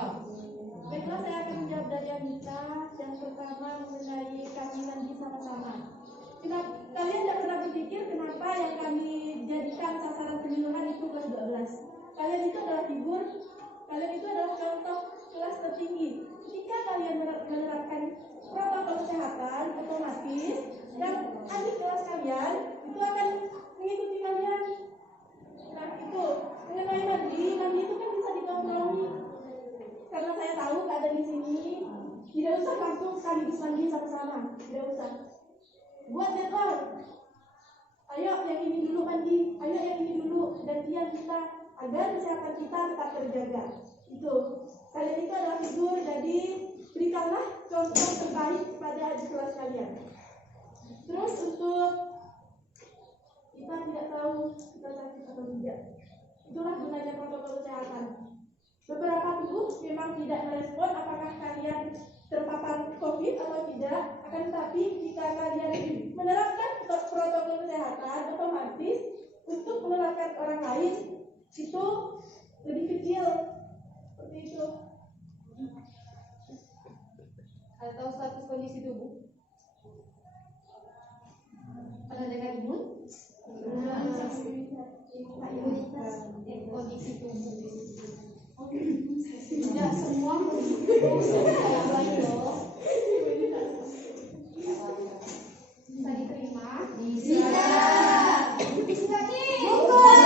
Baiklah, saya akan menjawab dari Amita. Yang pertama mengenai kami mandi sama-sama. Kalian tidak pernah berpikir kenapa yang kami jadikan sasaran penyuluhan itu kelas 12. Kalian itu adalah figur, kalian itu adalah contoh kelas tertinggi. Ketika kalian menerapkan protokol kesehatan, otomatis dan adik kelas kalian itu akan mengikuti kalian. Nah itu mengenai mandi itu kan bisa dikompromi. Karena saya tahu keadaan di sini, tidak usah langsung sekaligus mandi sama-sama, tidak usah. Buat jadwal. Ayo yang ini dulu mandi, ayo yang ini dulu, gantian kita agar kesehatan kita tetap terjaga. Itu. Kalian itu adalah figur, jadi berikanlah contoh terbaik kepada adik kelas kalian. Terus untuk kita tidak tahu kita sakit atau tidak. Itulah gunanya protokol kesehatan. Beberapa tubuh memang tidak merespon apakah kalian terpapar COVID atau tidak, akan tetapi jika kalian menerapkan protokol kesehatan, otomatis untuk menularkan orang lain itu lebih kecil, seperti itu. Atau status kondisi tubuh. Pernah dengar imun? Imunitas, kondisi tubuh. Tidak semua saya baik loh. Bisa diterima? Bisa. Bisa nih. Bagus.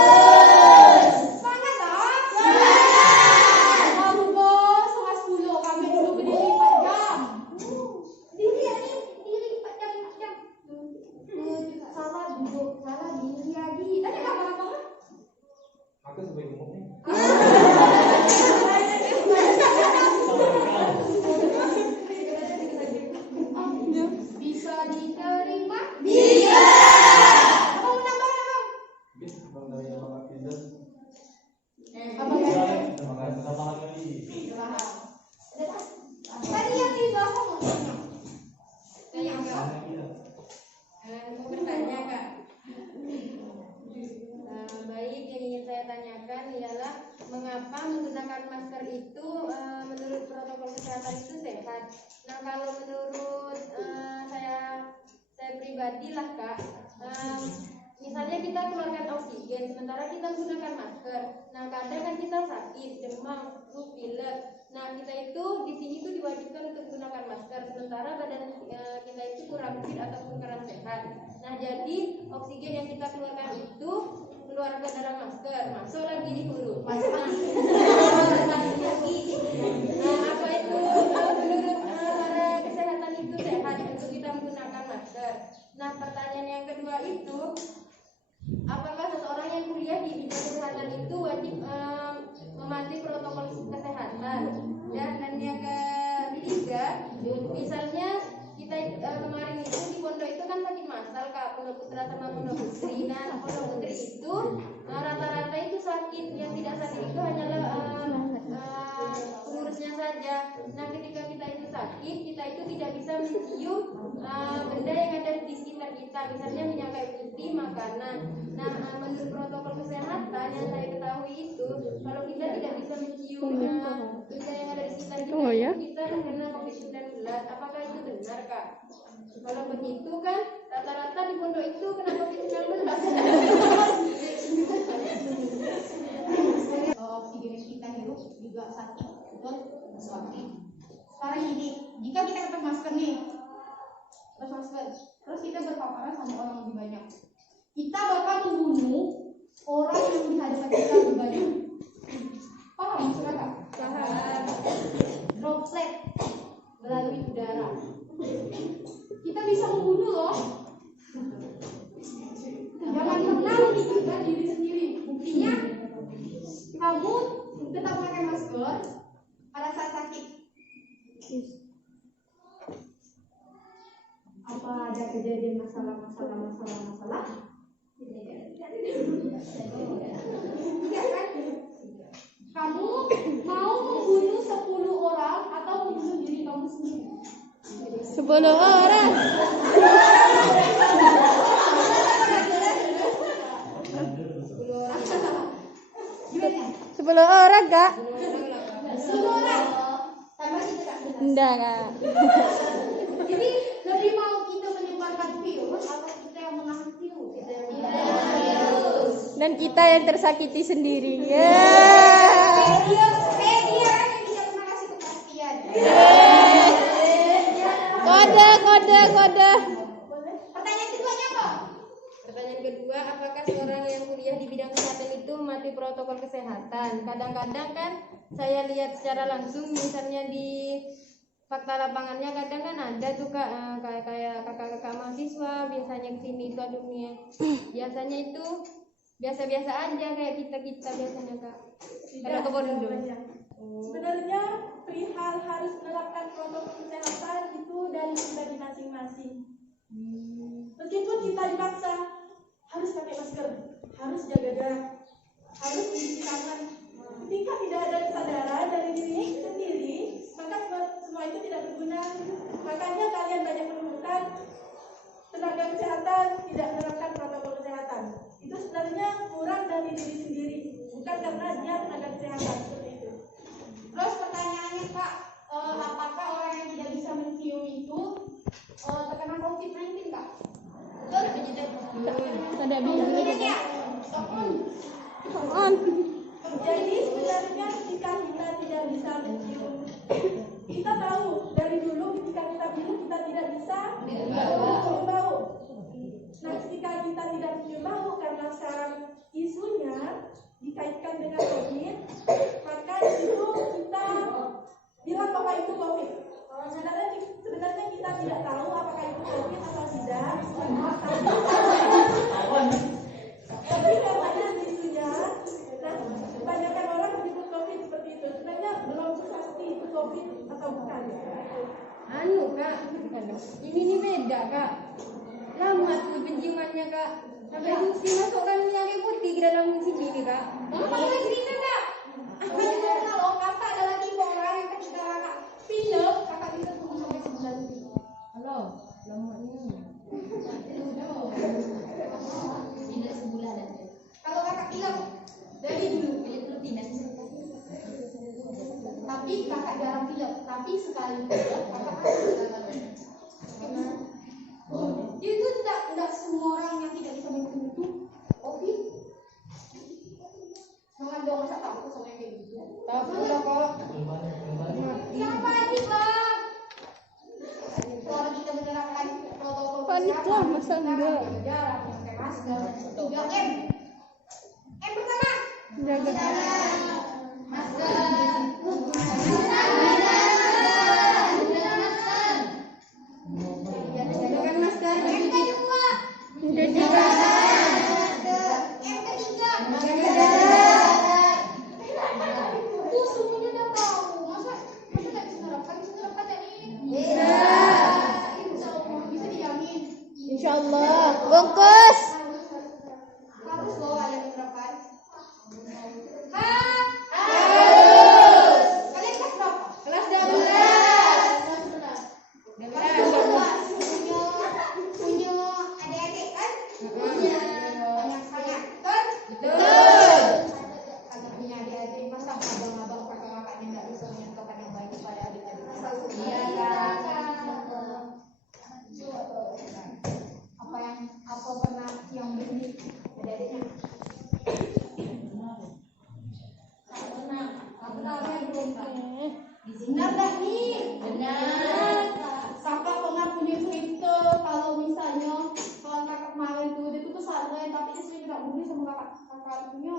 Semangat tak? Semangat. Baru bos, setengah 10. Kami dulu berdiri 4 jam. Diri ya nih, diri 4 jam. Salah duduk, salah diri lagi. Tadi apa-apa? Aku sebagai umumnya. Bisa diterima? Bisa. Apa mau nambah? Bisa bang dari Abang Afizah. Apa Tambah lagi. tadi yang itu apa mau tanya? Tanya apa? Mau bertanya Kak. Baik, yang ingin saya tanyakan ialah mengapa menggunakan masker itu menurut protokol kesehatan itu sehat. Nah kalau menurut saya pribadi lah Kak, misalnya kita keluarkan oksigen sementara kita menggunakan masker. Nah kadang kan kita sakit, demam, flu, pilek. Nah kita itu di sini tuh diwajibkan untuk menggunakan masker sementara badan kita itu kurang fit ataupun kurang sehat. Nah jadi oksigen yang kita keluarkan itu keluar ke dalam masker, masuk lagi di huruf. Nah apa itu menurut para kesehatan itu sehat untuk kita menggunakan masker? Nah pertanyaan yang kedua itu, apakah seseorang yang kuliah di bidang kesehatan itu wajib mematuhi protokol kesehatan? Dan yang ketiga, misalnya kita kemarin itu di pondok itu kan sakit masal Kak, pondok putra sama pondok putri. Nah pondok putri itu rata-rata itu sakit, yang tidak sakit itu hanyalah pengurusnya saja. Nah ketika kita itu sakit, kita itu tidak bisa mencium benda yang ada di sekitar kita, misalnya minyak kayu putih, makanan. Nah menurut protokol kesehatan yang saya ketahui itu, kalau kita tidak bisa mencium benda yang ada di sekitar kita, kita terkena COVID-19. Apakah itu benar Kak? Kalau begitu kan rata-rata di pondok itu kena COVID-19. Oksigen yang kita hirup juga sakit, betul? Sakit. Sekarang ini, jika kita pakai masker nih, terus kita berpaparan sama orang lebih banyak, kita bakal membunuh orang yang di hadapan kita lebih banyak. maksudnya Kak? Droplet melalui udara. Kita bisa membunuh loh. Jangan pernah memikirkan diri sendiri. Buktinya, kamu tetap pakai masker pada saat sakit. Apa ada kejadian masalah? Tidak kan? Kamu mau membunuh 10 orang atau membunuh diri kamu sendiri? 10 orang. 10 orang, Kak. 10 orang. Tambah kita Kak. Enggak, Kak. Jadi lebih mau kita menyebarkan virus atau kita yang menahan virus? Kita yang menahan virus. Dan kita yang tersakiti sendiri. Ya. Dia yang tidak pernah kasih kepastian. Kode. Pertanyaan keduanya apa? Pertanyaan kedua, apakah seorang yang kuliah di bidang kesehatan itu mati protokol kesehatan? Kadang-kadang kan saya lihat secara langsung, misalnya di fakta lapangannya kadang kan ada tuh kayak kakak-kakak mahasiswa biasanya kesini itu alumni. Biasanya itu biasa-biasa aja kayak kita biasanya Kak. Karena kebodong dulu. Sebenarnya perihal harus menerapkan protokol kesehatan itu dari pribadi masing-masing. Meskipun kita dipaksa harus pakai masker, harus jaga jarak, harus mencuci tangan. Ketika tidak ada kesadaran dari diri sendiri, maka semua itu tidak berguna. Makanya kalian banyak menemukan tenaga kesehatan tidak menerapkan protokol kesehatan. Itu sebenarnya kurang dari diri sendiri, bukan karena dia tenaga kesehatan seperti itu. Terus pertanyaannya Kak, apakah orang yang tidak bisa mencium itu terkena COVID-19 Kak? Ada bibir. Pertanyaannya, On. Jadi sebenarnya jika kita tidak bisa mencium, kita tahu dari dulu ketika kita minum kita tidak bisa mencium bau. Nah, ketika kita tidak mencium bau karena sekarang isunya dikaitkan dengan COVID, maka itu kita bilang bahwa itu COVID. Sebenarnya kita tidak tahu apakah itu COVID atau tidak. Tapi karena isunya, nah kebanyakan orang menyebut COVID seperti itu. Sebenarnya belum pasti itu COVID atau bukan. Anu Kak, ini beda Kak. Lama tuh penciumannya Kak. Sampai dimasukkan minyak putih ke dalam sini nih Kak. pakai cerita Kak. Aku juga kalau kakak ada lagi orang yang ketika kakak pilek, kakak bisa tunggu sampai 9 detik. Halo, lamanya. Pilek sebulan aja. Kalau kakak pilek dari dulu pilek rutin tapi kakak jarang pilek, tapi sekali pilek kakak itu tidak semua orang yang tidak bisa mencium itu COVID. Jangan dong, masa takut sama yang kayak gitu. Takut lah Kak. Siapa aja Bang? Kalau kita menerapkan protokol Panik lah, masa enggak? jaga jarak, pakai masker. 3M. M pertama. Jaga. Masker. Gunakan masker. M kedua. Mencuci tangan. M ketiga. Jaga jarak. Tuh semuanya udah tahu. Masa nggak bisa nerapkan? Bisa nerapkan dari ini? Bisa. Insya Allah bisa dijamin. Insyaallah. Bungkus. Harus loh ada yang menerapkan. Kalian kelas berapa? Kelas 12. Punya adik-adik kan? Banyak sangat kan? Betul. Kalau punya adik-adik masa abang-abang kakak-kakaknya nggak bisa menyampaikan yang baik kepada adik-adik. Iya kan? Apa pernah yang begini adik-adiknya? Pernah kan? Benar nggak nih? Benar. Kakak pernah punya cerita kalau misalnya kawan kakak kemarin tuh dia tuh pesantren tapi dia sering nggak boleh sama kakak kelasnya.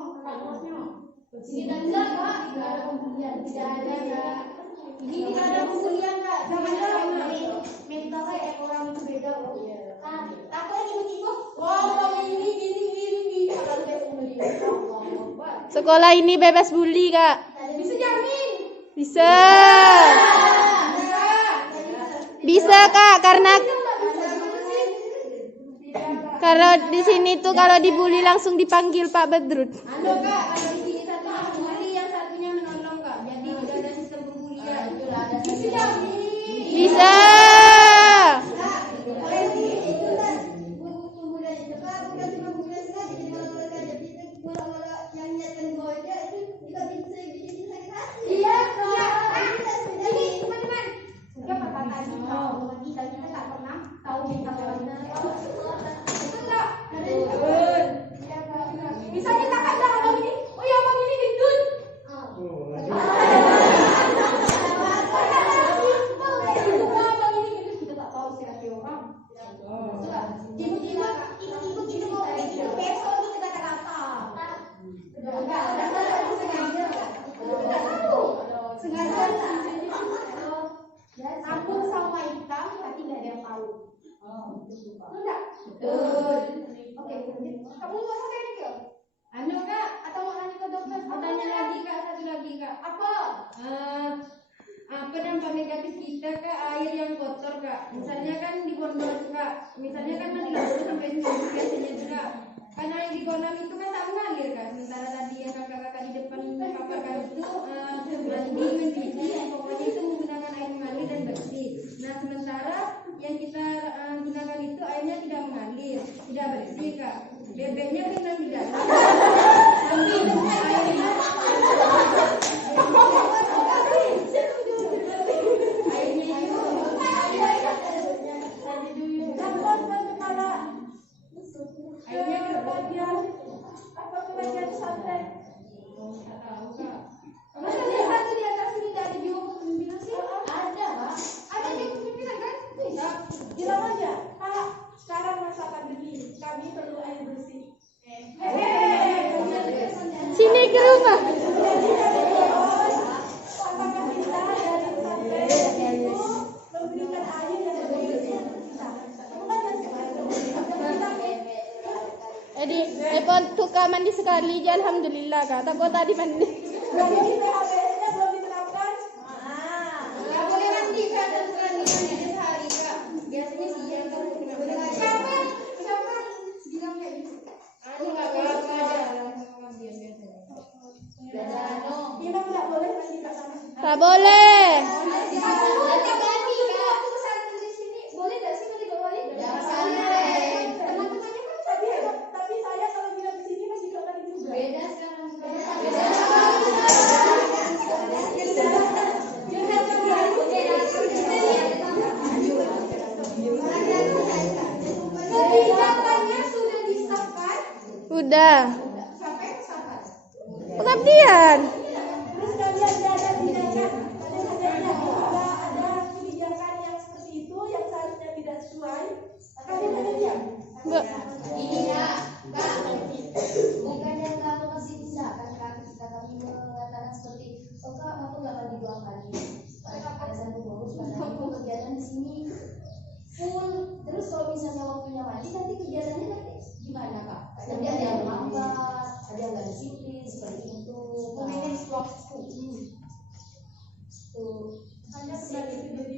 Ini enggak kak, tidak ada pembulian, tidak ada kak. Ini tidak ada pembulian kak. Zaman dulu mental kayak orang itu beda loh. Kak, aku lagi begitu. Wah, orang ini gini. Akan kayak pembulian. Sekolah ini bebas bully, Kak. Bisa jamin. Bisa. Bisa, Kak, karena kalau di sini tuh kalau dibully langsung dipanggil Pak Badrut. Anu kak, kalau di sini satu yang membuli, yang satunya menolong kak. Jadi tidak ada sistem pembulian. Bisa jamin. Bisa. Bisa kita kandang abang ini. Oh ya abang ini gendut. Abang ini gendut kita tak tahu sih kaki orang. Tiba-tiba kita mau besok itu kita kata. Sengaja. Aku sama hitam tapi nggak ada yang tahu. Enggak. Oke, kamu nggak sampai ini kok? Anu kak, Atau mau nanya ke dokter? mau tanya lagi kak, satu lagi kak. Apa? Apa dampak negatif kita kak air yang kotor kak? Misalnya kan di pondok kak, misalnya kan mandi dulu sampai seminggu biasanya tuh kak. Karena yang di kolam itu kan tak mengalir kak. Sementara tadi yang kakak-kakak di depan kamar kami itu mandi, mencuci, pokoknya itu menggunakan air mengalir dan bersih. Nah sementara yang kita gunakan itu airnya tidak mengalir, tidak bersih kak. Bebeknya berenang di dalam. Tapi airnya airnya Kebagian apa kebagian pesantren? Masa dia satu di atas ini tidak ada jiwa kepemimpinan sih? Ada pak. Ada jiwa kepemimpinan kan? Bisa. Bilang aja, Pak, sekarang masa pandemi, kami perlu air bersih. Sini ke rumah. Apakah kita dari pesantren itu memberikan air yang bersih untuk kita? Bukan yang Jadi, Epon suka mandi sekali, ya alhamdulillah Kak. Takut tadi mandi. berarti di PHBS-nya belum diterapkan. nggak boleh mandi kak, dan mandi sehari kak. Biasanya siang kan tidak boleh mandi. Siapa bilang kayak gitu? Anu nggak apa-apa ada mandian biasanya. Memang nggak boleh mandi ke sana. Tak boleh. Nanti ganti kak. Aku pesantren di sini boleh nggak sih nanti boleh? Teman-temannya kan Tapi saya kalau bilang di sini masih nggak mandi juga. beda sekarang. Kebijakannya sudah disahkan Udah. sampai kesahkan. Pengabdian. Terus kalian nggak ada tindakan. Pada seandainya ada kebijakan yang seperti itu yang seharusnya tidak sesuai, kalian ada diam. Enggak. Ini kak, bukan yang kamu masih bisa kan kak, ketika kami mengatakan seperti, oh kak, aku nggak mandi 2 kali. Pada saat pengurus, karena aku kegiatan di sini full. Terus kalau misalnya waktunya mandi, nanti kegiatannya nanti gimana kak? Nanti ada yang lambat, ada yang nggak disiplin seperti itu. Memanage waktu. Tuh. Hanya kembali menjadi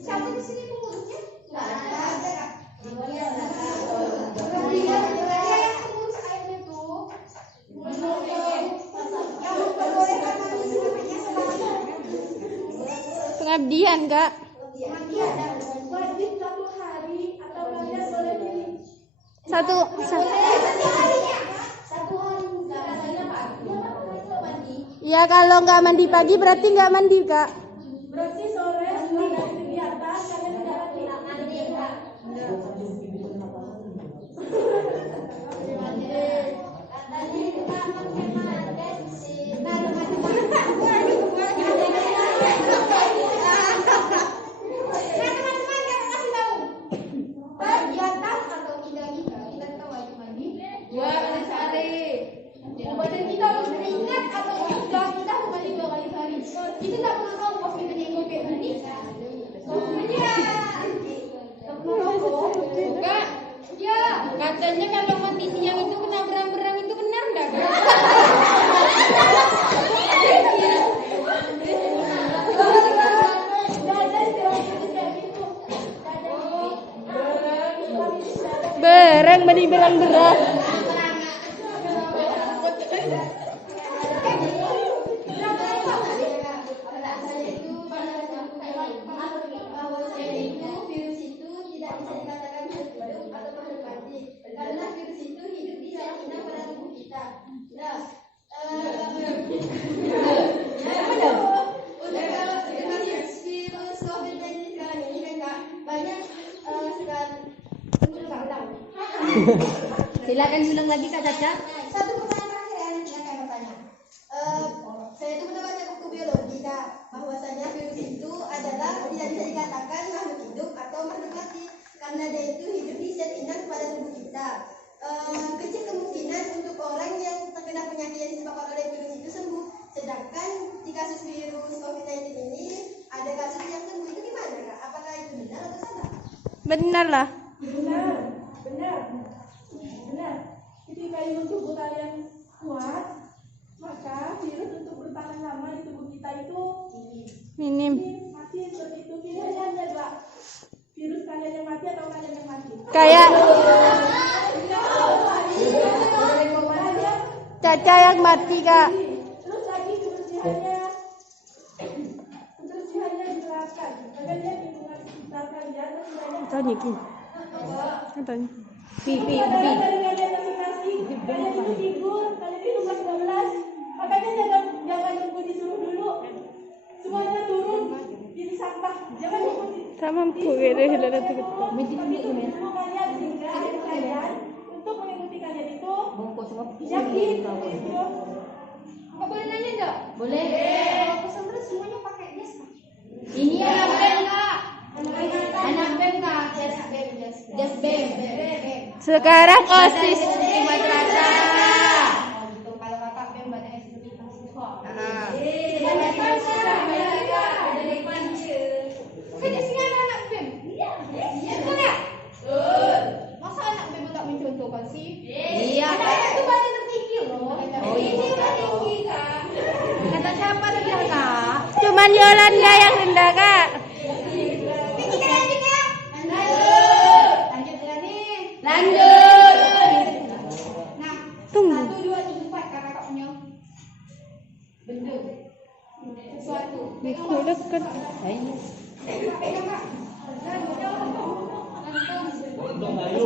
Siapa di sini pengurusnya? Nggak ada kak. Yang pengurus airnya tuh yang memperbolehkan manusia namanya selama Pengabdian, Kak. mandi ada. wajib 1 hari atau kalian boleh pilih. Satu. Satu hari enggak mandinya pagi. Ya kan kalau mandi. Ya kalau nggak mandi pagi berarti nggak mandi, Kak. Berarti sore setelah dari kegiatan kalian tidak mandi. Mandi enggak. Tadi kita menghemat bensin. Nah, teman-teman kita kasih tahu. Kegiatan atau tidak kita tahu wajib mandi. 2 kali sehari. Katanya kalau mati tiang itu kena berang-berang itu benar enggak, Kak? Berang bani berang-berang. Virus itu tidak bisa dikatakan hidup atau makhluk mati karena virus itu hidup di zat inang pada tubuh kita. Nah, untuk virus COVID-19 sekarang ini kan Kak, banyak sekarang ulang. Silakan ulang lagi Kak Caca. Satu pertanyaan terakhir ya, nanti akan bertanya. Saya itu pernah baca buku biologi Kak, bahwasanya virus itu adalah tidak bisa dikatakan makhluk hidup atau makhluk mati karena dia itu hidup di zat inang pada tubuh kita. Kecil kemungkinan untuk orang yang terkena penyakit yang disebabkan oleh virus itu sembuh. Sedangkan di kasus virus COVID-19 ini ada kasus yang sembuh, itu gimana Kak? Apakah itu benar atau salah? Benar lah. Benar. Ketika imun tubuh kalian kuat, maka virus untuk bertahan lama di tubuh kita itu Minim. mati seperti itu. Pilihannya ada dua. Virus kalian yang mati atau kalian yang mati. Kayak Caca yang mati Kak. Terus lagi kebersihannya dijelaskan. Maka lihat lingkungan sekitar kalian masih banyak. Tanya Ki. Tanya. Kalian masing-masing, kalian itu tidur, kalian itu kelas 12. Makanya jangan nunggu disuruh dulu. Semuanya turun di sampah. Jangan nunggu Tak mampu kira hilal tu. dulu kalian sehingga adik kalian untuk mengikuti kalian itu yakin gitu. Kok boleh nanya enggak? Boleh. Pesantren semuanya pakai jas Kak? Ini anak bem Kak. Anak BEM Kak, jas BEM. Sekarang OSIS. Buat rasa. Untuk kalau kakak BEM badannya seperti mahasiswa. Kan di sini ada anak BEM. Iya. Betul ya? Masa anak BEM tak mencontohkan sih? Iya. Anak itu badan tertinggi loh. Oh, iya. Ini badan tinggi Kak. Kata siapa tadi Kak? Cuman Yolanda yang rendah Kak. Tinggi kalian juga. Lanjut lagi. Lanjut. Nah, Tunggu. 1, 2, 3, 4 kakak punya bentuk sesuatu. Aku dekat. Pegang Kak. Untung ayo.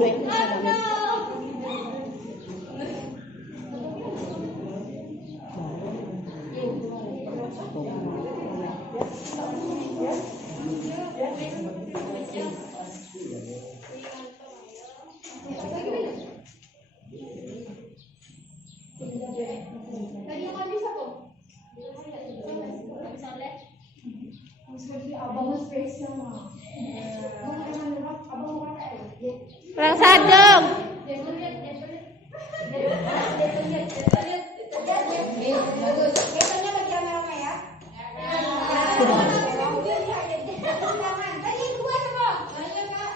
Tadi yang habis apa? Abang spesial mah. Abang pakai. Orang Sadong. Bagus. Biasanya bagi rame-rame ya. Tadi dua coba. Banyak Kak.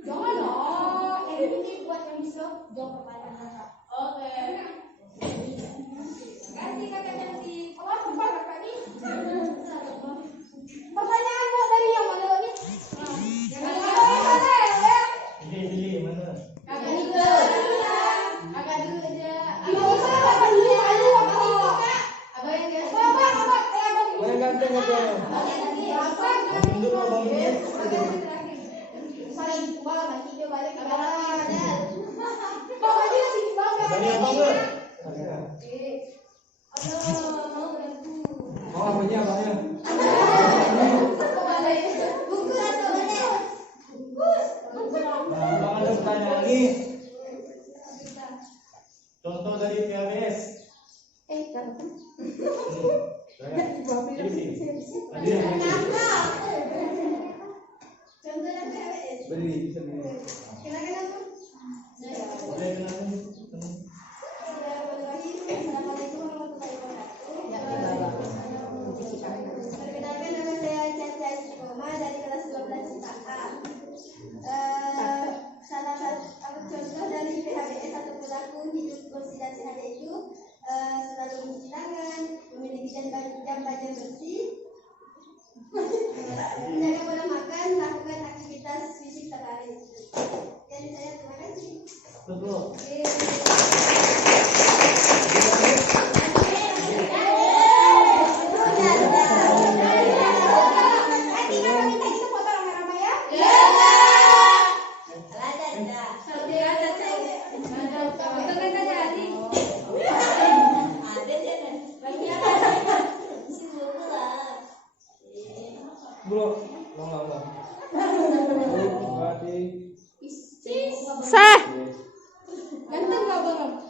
Jangan lah. Ini buat yang bisa jawab pertanyaan Kakak. Oke. Kasih Kakak cantik. Oh, lupa Kakak nih. Pertanyaan mau dari yang mana nih? Yang mana ya? Ini mana? Kakak itu. Kakak dulu aja. Abang usah Kakak dulu. Ayo Kakak. Abang yang biasa. Abang. Oh, yang ganteng itu. Abang yang tadi. Tunduk abang ini. Saling bang, nanti dia balik ke bawah. Bapaknya masih di bawah. Dari abang ke? Aduh, mau bantu. Mau apanya abangnya? Buku atau mana? Nah, abang ada pertanyaan nih. Contoh dari PABS. Ini sih. Contohnya PWS. Beri bisa beri. Silakan aku. Boleh kenalin? Assalamualaikum warahmatullahi wabarakatuh. Perkenalkan nama saya Caca Istiqomah dari kelas 12 IPA. salah satu contoh dari PHBS atau perilaku hidup bersih dan sehat yaitu selalu mencuci tangan, memiliki jam belajar bersih, menjaga pola makan, lakukan aktivitas fisik terbaik. Jadi saya terima kasih. Betul. Bro, long. Berarti Sah. Ganteng nggak bang?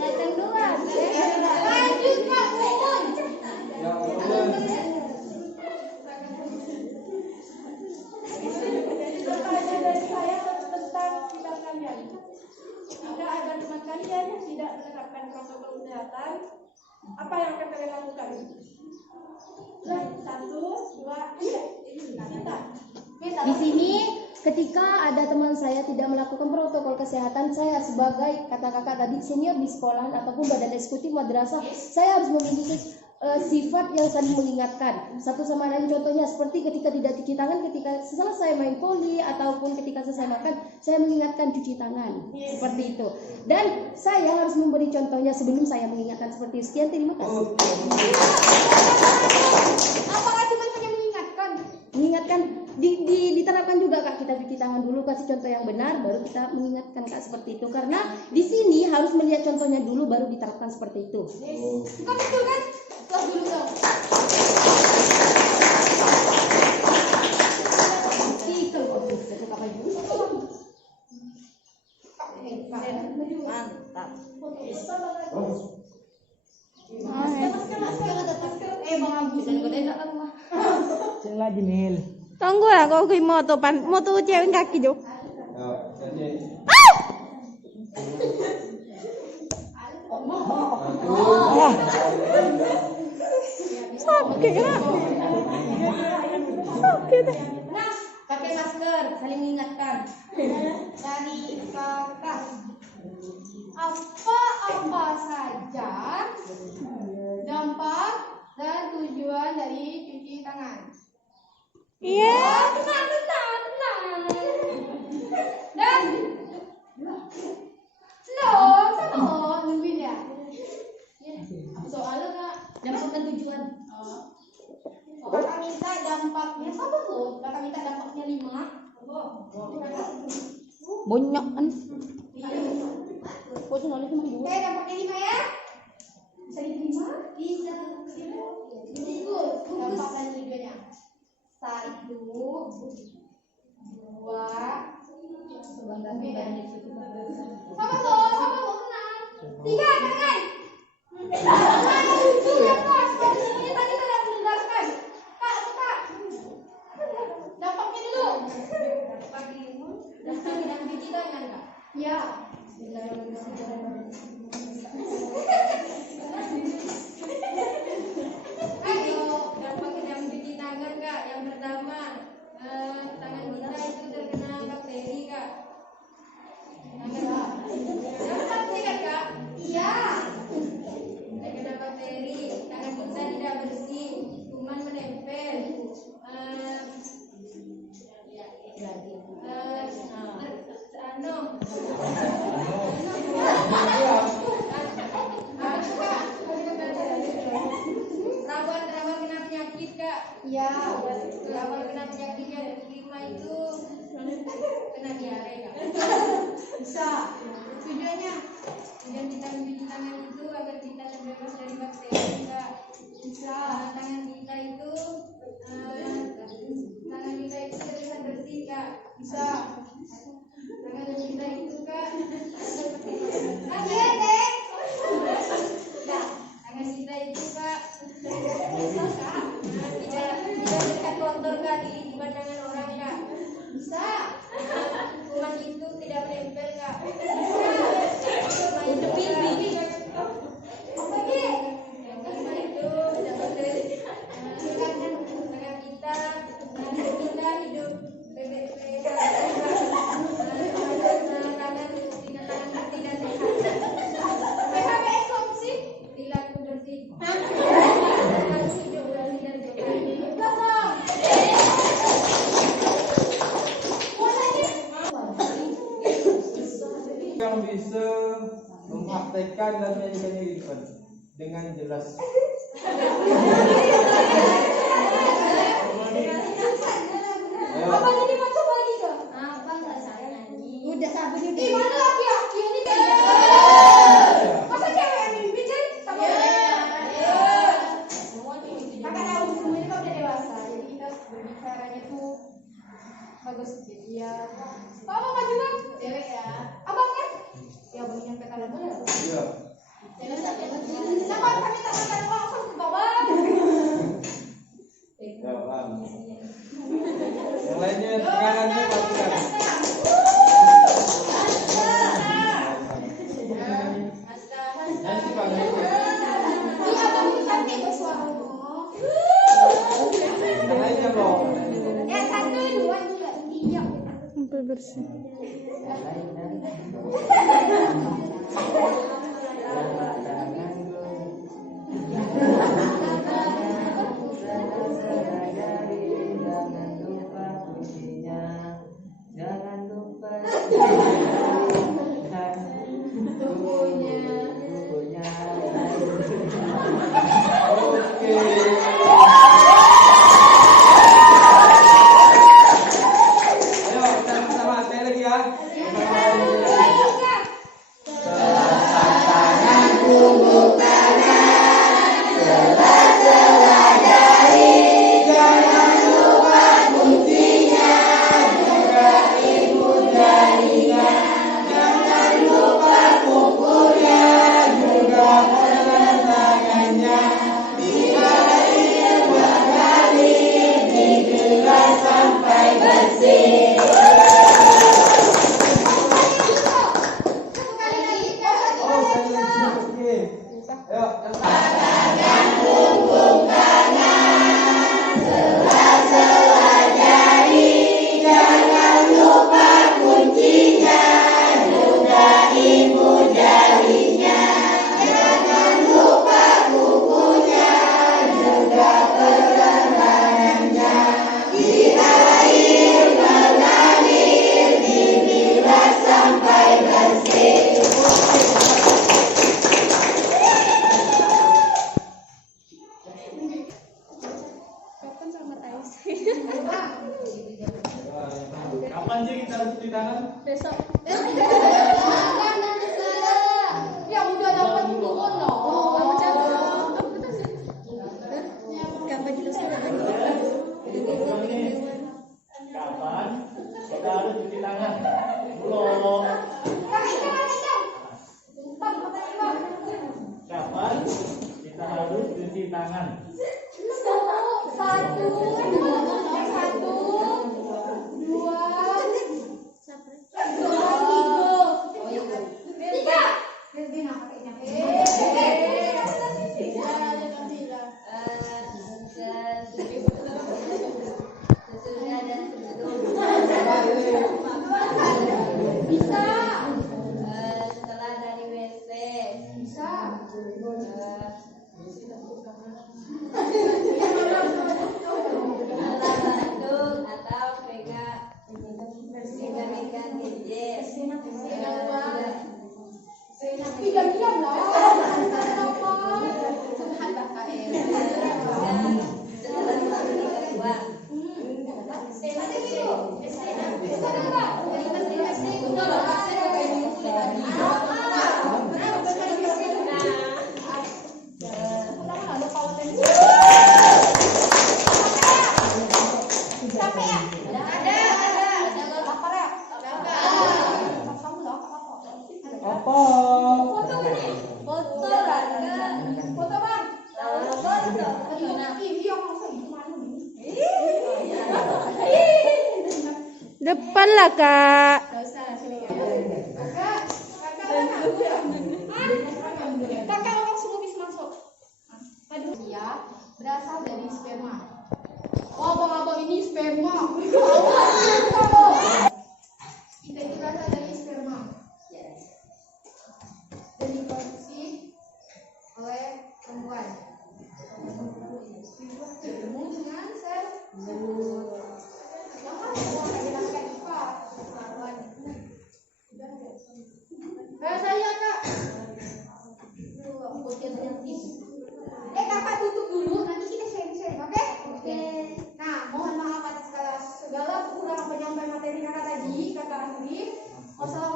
Datang doang. Lanjut Kak Mumun. yang Pertanyaan dari saya tentang sidang kalian. Jika ada teman kalian yang tidak menerapkan protokol kesehatan, apa yang akan kalian lakukan? 1, 2, 3. Di sini ketika ada teman saya tidak melakukan protokol kesehatan, saya sebagai kata kakak tadi senior di sekolahan ataupun badan eksekutif madrasah, saya harus memiliki sifat yang saling mengingatkan satu sama lain. Contohnya seperti ketika tidak cuci tangan, ketika selesai main voli ataupun ketika selesai makan, saya mengingatkan cuci tangan, seperti itu. Dan saya harus memberi contohnya sebelum saya mengingatkan seperti itu. Sekian, terima kasih. Apakah cuma hanya mengingatkan? Mengingatkan diterapkan juga Kak, kita cuci tangan dulu, kasih contoh yang benar, baru kita mengingatkan Kak seperti itu. Karena di sini harus melihat contohnya dulu, baru diterapkan seperti itu. Kau betul kan? Kelas dulu dong. Mantap. Bang Agus kan gede tak rumah. Tunggu lah, kau kui moto cewek kaki jo. Sakit lah. Sakit. Nah, pakai masker, saling mengingatkan. Dari kakak, Apa saja dampak dan tujuan dari cuci tangan? Iya. Tenang. Dan slow, nungguin ya. Soalnya Kak, Dampak dan tujuan. kakak minta dampaknya satu tuh, kakak minta dampaknya 5. Banyak kan. Oke, dampaknya 5 ya. Bisa diterima? bisa. Itu dampak dan tujuannya. 1, 2, Sebentar banyak itu. sama lo, tenang. 3, tangan. Ini tadi saya mendengarkan. Kak. Dampaknya dulu. Dampak tidak cuci tangan kak. Ya. Ayo, dampak tidak mencuci tangan kak. Yang pertama, tangan kita itu terkena bakteri kak. Dampak kan kak? Iya. Terkena bakteri, tangan kita tidak bersih, kuman menempel. Rawan kena penyakit kak. Iya. Rawan kena penyakit yang kelima itu kena diare kak. Bisa. Tujuannya Tujuan kita mencuci tangan itu agar kita terbebas dari bakteri kak. bisa. Tangan kita itu terlihat bersih kak. Bisa. Tangan kita itu kak. Iya, Dek. Nah, tangan kita itu kak tidak dekat kotor kak di pandangan orang kak. Bisa. Kuman itu tidak menempel kak. Bisa. Kuman itu kak, dengan jelas. Ayo. Abang ini mau coba lagi dong. Abang nggak salah nyanyi. Udah sabar nih. Ih, mana laki-laki ini kan? Masa cewek yang mimpi kan? Sama Kakak tahu sebenarnya kalau udah dewasa, jadi kita berbicaranya tuh bagus gitu ya. Kamu maju bang? Cewek ya. Abang kan? Ya abang nyampe kanan boleh. Iya. Cewek tak cewek. Sama kami tak makan langsung ke bawah. Ya, Bang. Yang lainnya tangannya lakukan. Nanti Bang. Iya abang ini cantik bersuara. Yang lainnya dong. Ya satu dua tiga iya. Sampai bersih. Ayo, kita sama-sama sekali lagi ya. Oh, sekali lagi. Ayo, yang kapan sih kita harus cuci tangan? Besok. Ya udah dapat turun loh. Kamu cabut. Kapan kita sudah lagi? Kapan kita harus cuci tangan? Belum. Kapan kita harus cuci tangan? Satu, dua, tiga. Sesudah dan sebelum. Bisa. Setelah dari WC. Bisa. Setelah batuk atau pegang gadget. Diam-diam lah. Setelah mandi kedua. Apa? Foto bang. Iya masa itu malu nih. Depan lah kak. Kakak langsung habis masuk. Aduh ya, berasal dari sperma. Oh, abang-abang ini sperma. Kita itu berasal dari sperma. Dan diproduksi oleh perempuan. Bertemu dengan sel jangan semua laki-laki IPA. Saya kak. Wassalamualaikum